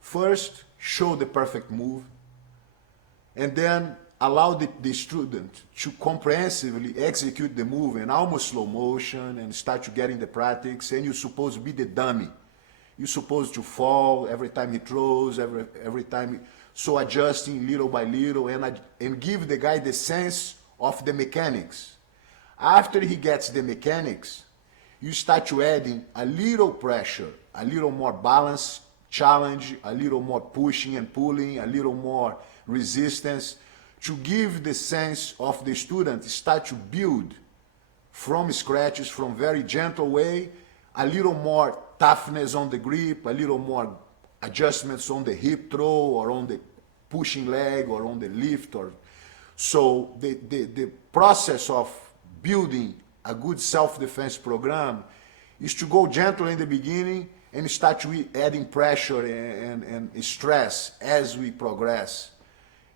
first show the perfect move, and then allow the student to comprehensively execute the move in almost slow motion and start to get in the practice, and you're supposed to be the dummy. You're supposed to fall every time he throws, every time. So adjusting little by little and give the guy the sense of the mechanics. After he gets the mechanics, you start to adding a little pressure, a little more balance, challenge, a little more pushing and pulling, a little more resistance, to give the sense of the student start to build from scratches, from very gentle way, a little more toughness on the grip, a little more adjustments on the hip throw or on the pushing leg or on the lift. Or so the process of building a good self-defense program is to go gentle in the beginning and start to adding pressure and stress as we progress.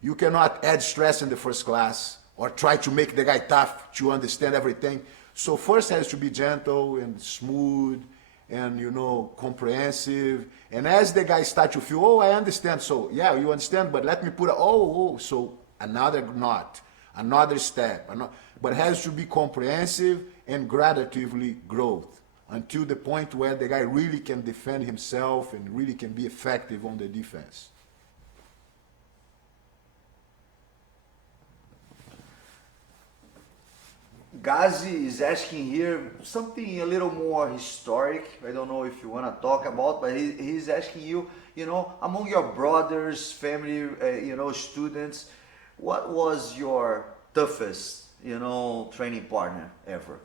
You cannot add stress in the first class or try to make the guy tough to understand everything. So first has to be gentle and smooth and, you know, comprehensive. And as the guy start to feel, oh, I understand. So yeah, you understand, but let me put so another knot, another step, but it has to be comprehensive and gradatively growth until the point where the guy really can defend himself and really can be effective on the defense. Gazi is asking here something a little more historic. I don't know if you want to talk about, but he's asking you, you know, among your brothers, family, you know, students, what was your toughest, you know, training partner ever?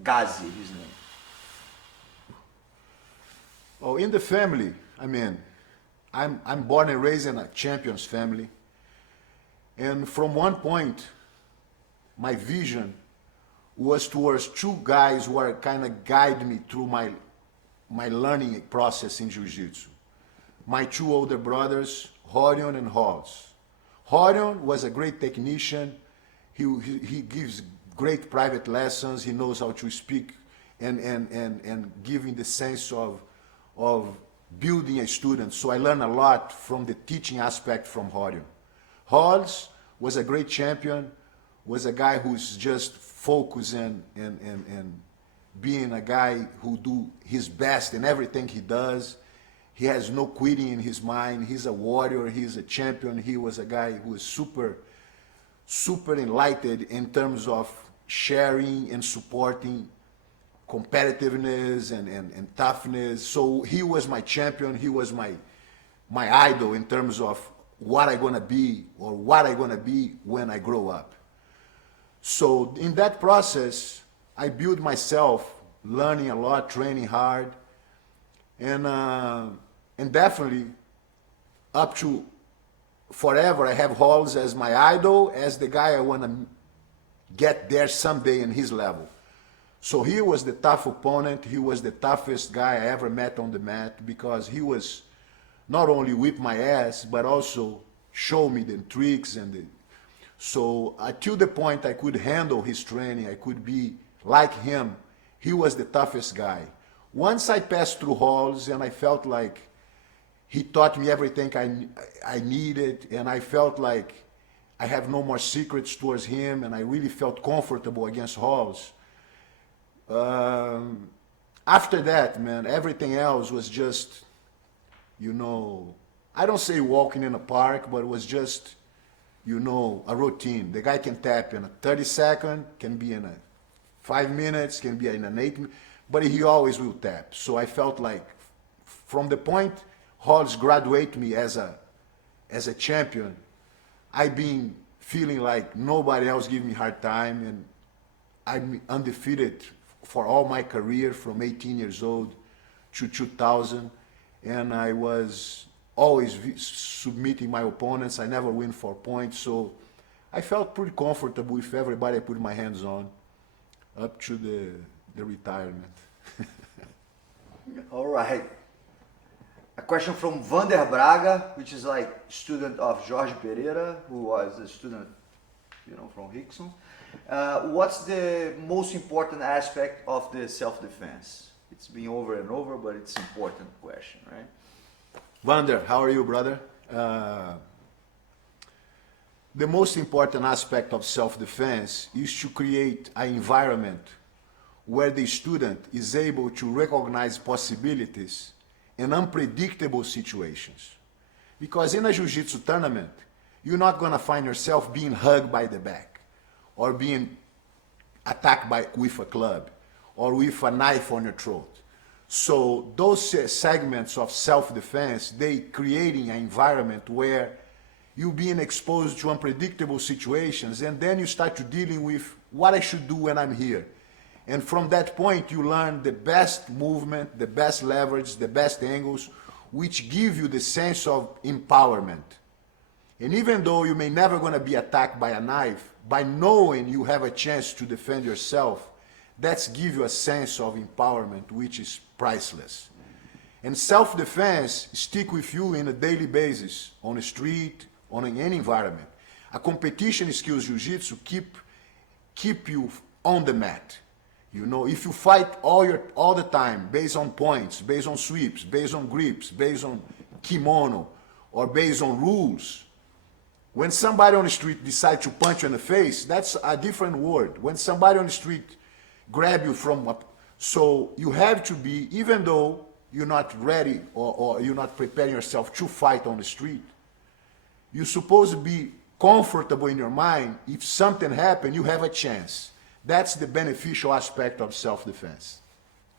Gazi, his name. Oh, in the family, I mean, I'm born and raised in a champion's family, and from one point, my vision was towards two guys who are kind of guide me through my learning process in Jiu-Jitsu. My two older brothers, Horion and Halls. Horion was a great technician. He gives great private lessons. He knows how to speak and giving the sense of building a student. So I learned a lot from the teaching aspect from Horion. Halls was a great champion, was a guy who's just focused and being a guy who do his best in everything he does. He has no quitting in his mind. He's a warrior. He's a champion. He was a guy who was super enlightened in terms of sharing and supporting competitiveness and toughness. So he was my champion. He was my idol in terms of what I'm gonna be or what I'm gonna be when I grow up. So in that process, I built myself, learning a lot, training hard, and definitely up to forever, I have Halls as my idol, as the guy I want to get there someday in his level. So he was the tough opponent. He was the toughest guy I ever met on the mat, because he was not only whip my ass, but also show me the tricks so until the point I could handle his training, I could be like him, he was the toughest guy. Once I passed through Halls and I felt like he taught me everything I needed, and I felt like I have no more secrets towards him, and I really felt comfortable against Halls. After that, man, everything else was just, I don't say walking in a park, but it was just, a routine. The guy can tap in a 30-second, can be in a 5 minutes, can be in an 8 minutes, but he always will tap. So I felt like from the point Halls graduated me as a champion, I've been feeling like nobody else give me hard time, and I'm undefeated for all my career from 18 years old to 2000, and I was always submitting my opponents. I never win for points, so I felt pretty comfortable with everybody I put my hands on up to the retirement. All right. A question from Vander Braga, which is like student of Jorge Pereira, who was a student, from Rickson. What's the most important aspect of the self-defense? It's been over and over, but it's an important question, right? Vander, how are you, brother? The most important aspect of self-defense is to create an environment where the student is able to recognize possibilities in unpredictable situations. Because in a Jiu-Jitsu tournament, you're not going to find yourself being hugged by the back, or being attacked with a club, or with a knife on your throat. So those segments of self-defense, they creating an environment where you're being exposed to unpredictable situations, and then you start to dealing with what I should do when I'm here. And from that point, you learn the best movement, the best leverage, the best angles, which give you the sense of empowerment. And even though you may never going to be attacked by a knife, by knowing you have a chance to defend yourself, that's give you a sense of empowerment, which is priceless. And self-defense stick with you in a daily basis, on the street, on any environment. A competition skills Jiu-Jitsu keep you on the mat. If you fight all the time based on points, based on sweeps, based on grips, based on kimono, or based on rules, when somebody on the street decides to punch you in the face, that's a different word. When somebody on the street grab you from up, so you have to be, even though you're not ready or you're not preparing yourself to fight on the street, you're supposed to be comfortable in your mind. If something happens, you have a chance. That's the beneficial aspect of self-defense.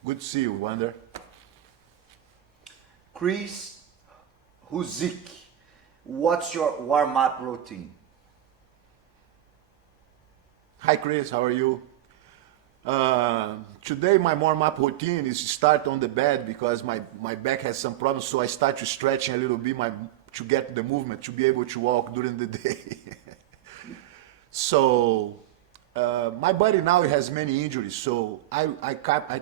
Good to see you, Wander. Chris Huzik, what's your warm-up routine? Hi, Chris. How are you? Today, my warm-up routine is to start on the bed because my back has some problems, so I start to stretching a little bit to get the movement, to be able to walk during the day. So my body now has many injuries, so I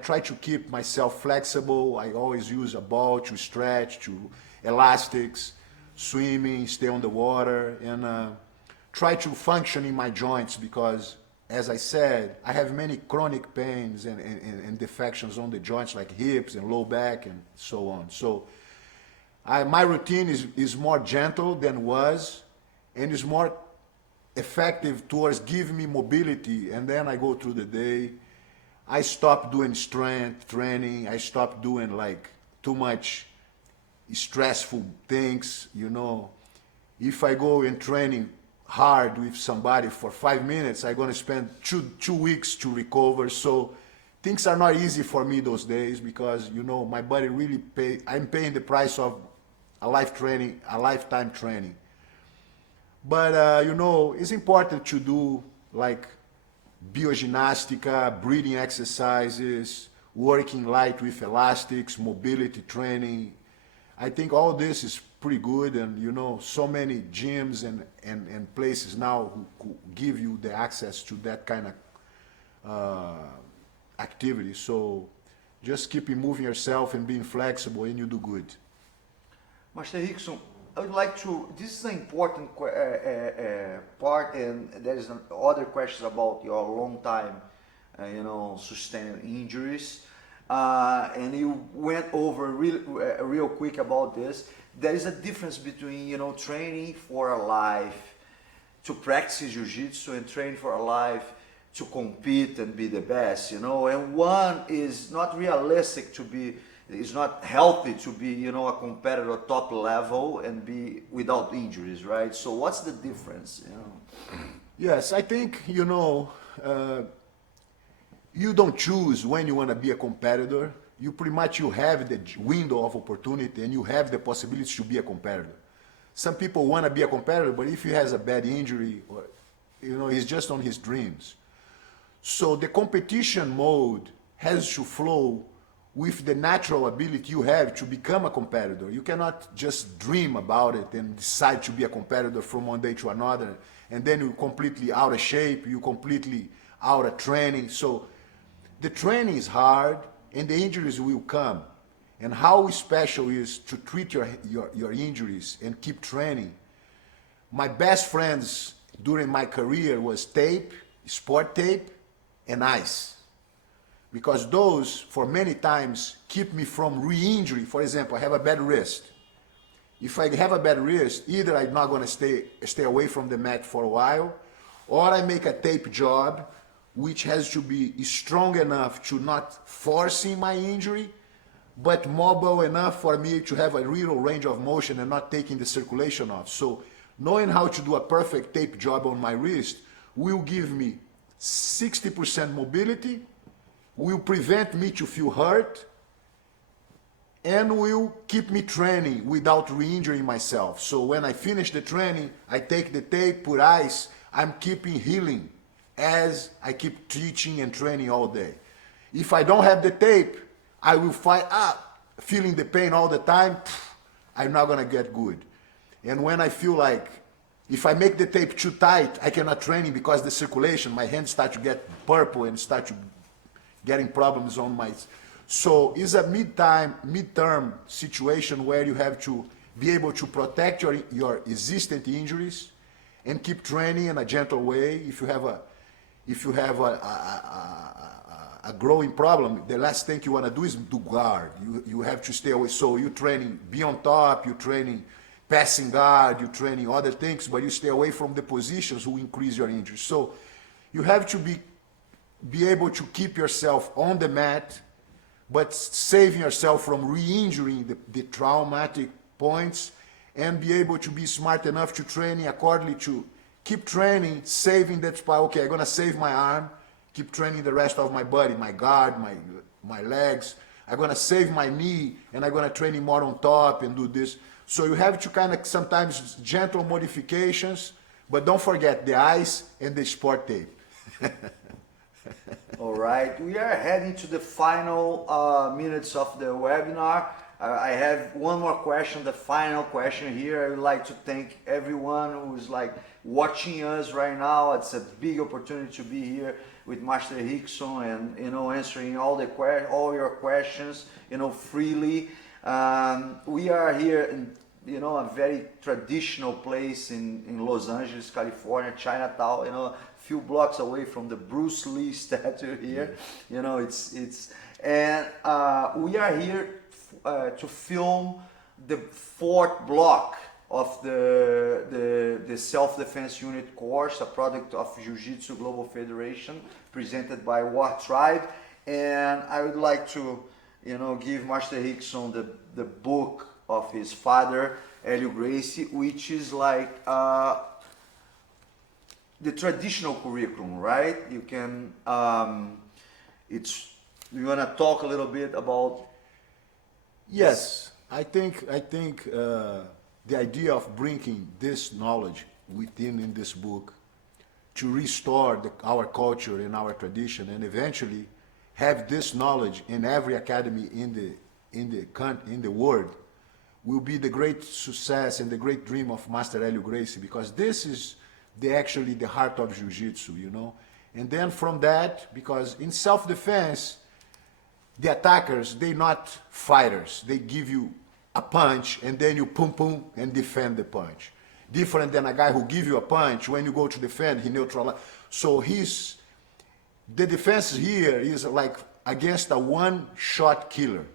try to keep myself flexible. I always use a ball to stretch, to elastics. swimming, stay on the water, and try to function in my joints because, as I said, I have many chronic pains and defections on the joints like hips and low back and so on. So my routine is more gentle than was and is more effective towards giving me mobility, and then I go through the day. I stopped doing strength training. I stopped doing like too much stressful things, you know. If I go in training hard with somebody for 5 minutes, I'm gonna spend two weeks to recover. So things are not easy for me those days because, you know, my body really I'm paying the price of a lifetime training. But, you know, it's important to do like biogymnastica, breathing exercises, working light with elastics, mobility training. I think all this is pretty good, and you know, so many gyms and places now who give you the access to that kind of activity. So just keep moving yourself and being flexible and you do good. Master Rickson, I would like to, this is an important part, and there is other questions about your long time, you know, sustained injuries. And you went over real quick about this. There is a difference between, you know, training for a life to practice jiu-jitsu and train for a life to compete and be the best, you know, and one is not realistic to be, it's not healthy to be, you know, a competitor top level and be without injuries, right? So what's the difference, you know? Yes, I think, you know, you don't choose when you want to be a competitor. You pretty much, you have the window of opportunity and you have the possibility to be a competitor. Some people want to be a competitor, but if he has a bad injury, or, you know, he's just on his dreams. So the competition mode has to flow with the natural ability you have to become a competitor. You cannot just dream about it and decide to be a competitor from one day to another, and then you're completely out of shape, you're completely out of training. So the training is hard and the injuries will come. And how special is to treat your injuries and keep training. My best friends during my career was tape, sport tape, and ice. Because those, for many times, keep me from re-injury. For example, I have a bad wrist. If I have a bad wrist, either I'm not going to stay away from the mat for a while, or I make a tape job, which has to be strong enough to not forcing my injury, but mobile enough for me to have a real range of motion and not taking the circulation off. So knowing how to do a perfect tape job on my wrist will give me 60% mobility, will prevent me to feel hurt, and will keep me training without re-injuring myself. So when I finish the training, I take the tape, put ice, I'm keeping healing as I keep teaching and training all day. If I don't have the tape, I will fight feeling the pain all the time, I'm not gonna get good. And when I feel like, if I make the tape too tight, I cannot train because the circulation, my hands start to get purple and start to getting problems on my... So it's a mid-term situation where you have to be able to protect your existing injuries and keep training in a gentle way. If you have a growing problem, the last thing you want to do is do guard. You have to stay away. So you're training, be on top, you're training passing guard, you're training other things, but you stay away from the positions who increase your injury. So you have to be able to keep yourself on the mat, but saving yourself from re-injuring the traumatic points, and be able to be smart enough to training accordingly, to keep training, saving that spot. Okay, I'm gonna save my arm, keep training the rest of my body, my guard, my legs. I'm gonna save my knee, and I'm gonna train more on top and do this. So you have to kind of sometimes gentle modifications, but don't forget the ice and the sport tape. All right, we are heading to the final minutes of the webinar. I have one more question, the final question here. I would like to thank everyone who's like watching us right now. It's a big opportunity to be here with Master Rickson and, you know, answering all your questions, you know, freely. We are here in you know, a very traditional place in Los Angeles, California, Chinatown, you know, a few blocks away from the Bruce Lee statue here. You know, and we are here to film the fourth block of the self-defense unit course, a product of Jiu-Jitsu Global Federation, presented by War Tribe. And I would like to, you know, give Master Rickson the book of his father, Gallerr Gracie, which is like the traditional curriculum, right? You can, you wanna talk a little bit about? Yes, I think the idea of bringing this knowledge within in this book to restore our culture and our tradition, and eventually have this knowledge in every academy in the world, will be the great success and the great dream of Master Gallerr Gracie, because this is actually the heart of Jiu-Jitsu, you know. And then from that, because in self-defense, the attackers, they're not fighters. They give you a punch and then you pum pum and defend the punch. Different than a guy who give you a punch, when you go to defend, he neutralizes. So the defense here is like against a one-shot killer.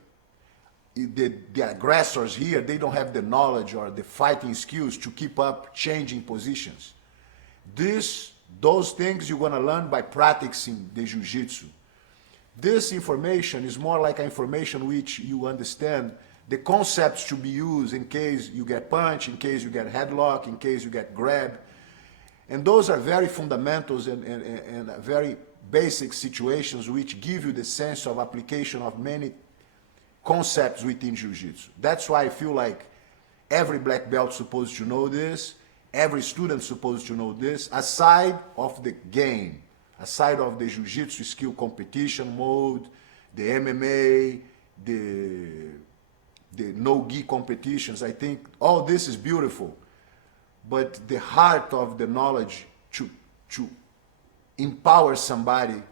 The aggressors here, they don't have the knowledge or the fighting skills to keep up changing positions. Those things you're gonna learn by practicing the Jiu-Jitsu. This information is more like information which you understand the concepts to be used in case you get punched, in case you get headlock, in case you get grabbed. And those are very fundamentals and very basic situations which give you the sense of application of many concepts within Jiu-Jitsu. That's why I feel like every black belt is supposed to know this, every student is supposed to know this, aside of the game, aside of the Jiu-Jitsu skill competition mode, the MMA, the no-gi competitions. I think all this is beautiful, but the heart of the knowledge to empower somebody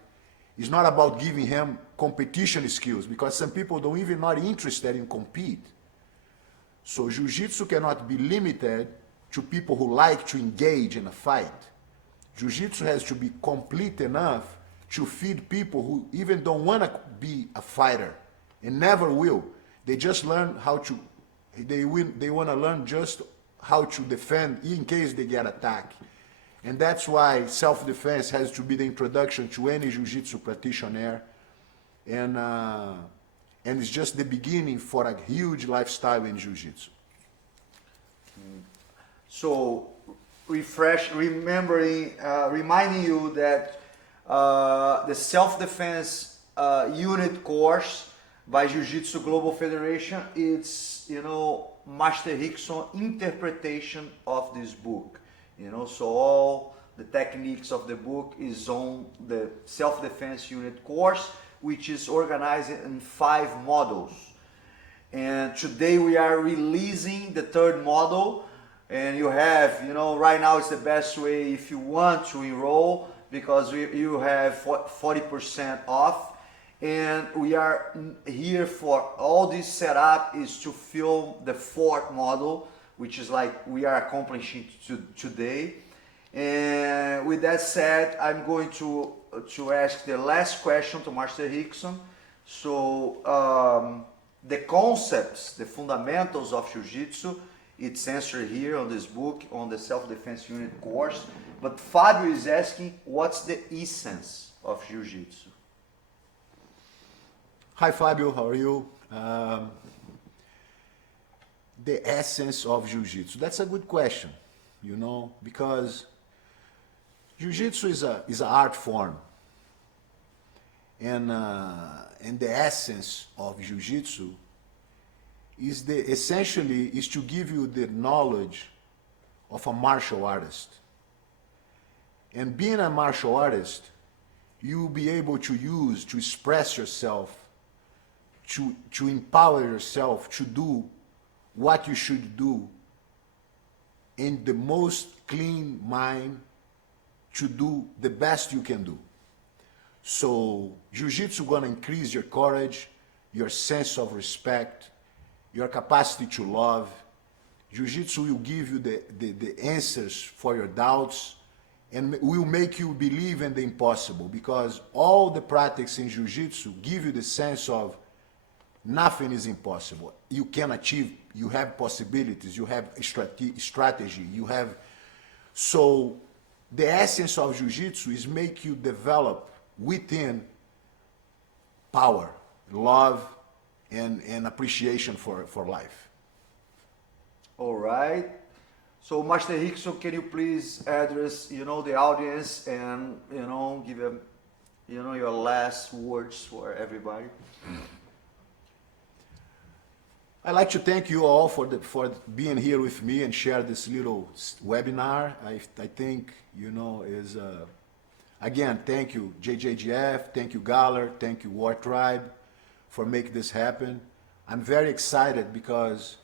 is not about giving him competition skills, because some people don't even not interested in compete. So Jiu-Jitsu cannot be limited to people who like to engage in a fight. Jiu-Jitsu has to be complete enough to feed people who even don't want to be a fighter and never will. They just learn how to, they want to learn just how to defend in case they get attacked. And that's why self-defense has to be the introduction to any Jiu-Jitsu practitioner. And it's just the beginning for a huge lifestyle in Jiu-Jitsu. So, reminding you that the self-defense unit course by Jiu-Jitsu Global Federation, it's, you know, Master Rickson interpretation of this book. You know, so all the techniques of the book is on the self-defense unit course, which is organized in 5 modules. And today we are releasing the 3rd module. And you have, you know, right now it's the best way if you want to enroll, because you have 40% off. And we are here for all this setup is to film the 4th module, which is like we are accomplishing today. And with that said, I'm going to ask the last question to Master Rickson. So the concepts, the fundamentals of Jiu-Jitsu, it's answered here on this book, on the self-defense unit course. But Fabio is asking, what's the essence of Jiu-Jitsu? Hi Fabio, how are you? The essence of Jiu-Jitsu. That's a good question, you know, because Jiu-Jitsu is an art form. And the essence of Jiu-Jitsu is essentially to give you the knowledge of a martial artist. And being a martial artist, you will be able to express yourself, to empower yourself to do what you should do in the most clean mind, to do the best you can do. So Jiu-Jitsu gonna increase your courage, your sense of respect, your capacity to love, Jiu-Jitsu will give you the answers for your doubts and will make you believe in the impossible, because all the practice in Jiu-Jitsu give you the sense of nothing is impossible. You can achieve, you have possibilities, you have strategy, you have... So the essence of Jiu-Jitsu is make you develop within power, love, and appreciation for life. All right. So, Master Rickson, can you please address, the audience and, give a, your last words for everybody? I'd like to thank you all for being here with me and share this little webinar. I think, is... Again, thank you, JJGF, thank you, Gallerr, thank you, War Tribe, for making this happen. I'm very excited because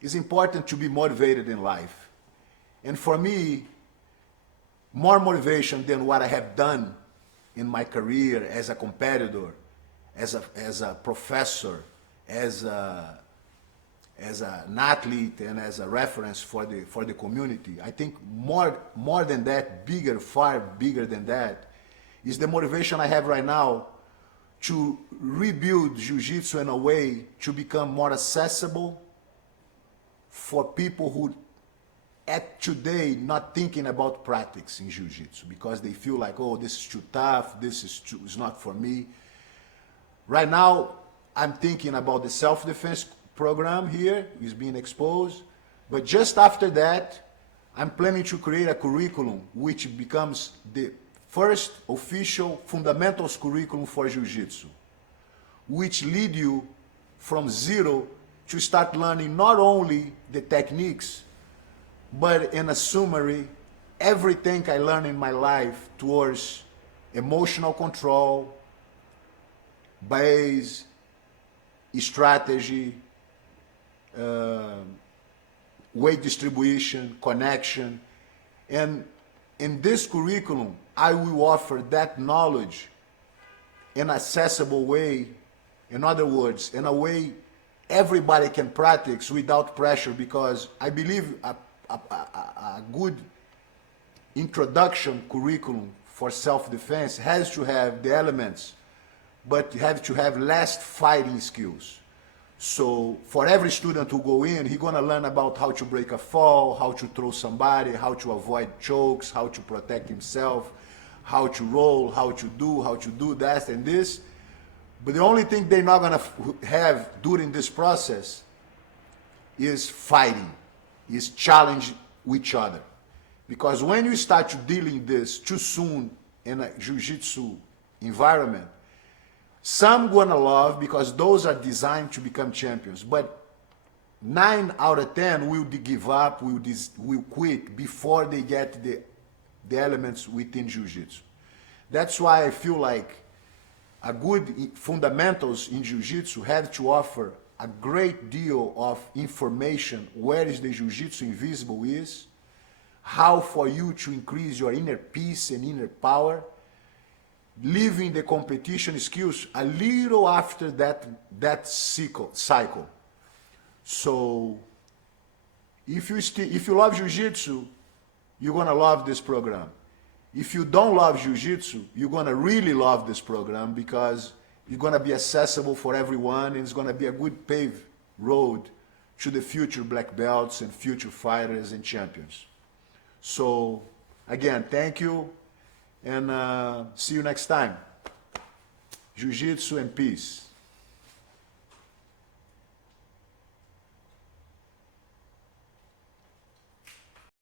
it's important to be motivated in life. And for me, more motivation than what I have done in my career as a competitor, as a professor, as an athlete, and as a reference for the community. I think more than that, far bigger than that, is the motivation I have right now to rebuild Jiu-Jitsu in a way to become more accessible for people who at today not thinking about practice in Jiu-Jitsu because they feel like, oh, this is too tough, this is not for me. Right now, I'm thinking about the self-defense program here is being exposed, but just after that, I'm planning to create a curriculum which becomes the first official fundamentals curriculum for Jiu-Jitsu, which lead you from zero to start learning not only the techniques, but in a summary, everything I learned in my life towards emotional control, base, strategy, weight distribution, connection. And in this curriculum, I will offer that knowledge in an accessible way. In other words, in a way everybody can practice without pressure, because I believe a good introduction curriculum for self-defense has to have the elements, but have to have less fighting skills. So for every student who go in, he's gonna learn about how to break a fall, how to throw somebody, how to avoid chokes, how to protect himself, how to roll, how to do that and this. But the only thing they're not gonna have during this process is fighting, is challenge each other. Because when you start to dealing this too soon in a Jiu-Jitsu environment, some gonna love because those are designed to become champions, but 9 out of 10 will give up, will quit before they get the elements within Jiu-Jitsu. That's why I feel like a good fundamentals in Jiu-Jitsu had to offer a great deal of information. Where is the Jiu-Jitsu invisible is, how for you to increase your inner peace and inner power, leaving the competition skills a little after that cycle. So if you love Jiu-Jitsu, you're gonna love this program. If you don't love Jiu-Jitsu, you're gonna really love this program, because it's gonna be accessible for everyone, and it's gonna be a good paved road to the future black belts and future fighters and champions. So again, thank you, and see you next time. Jiu-Jitsu and peace.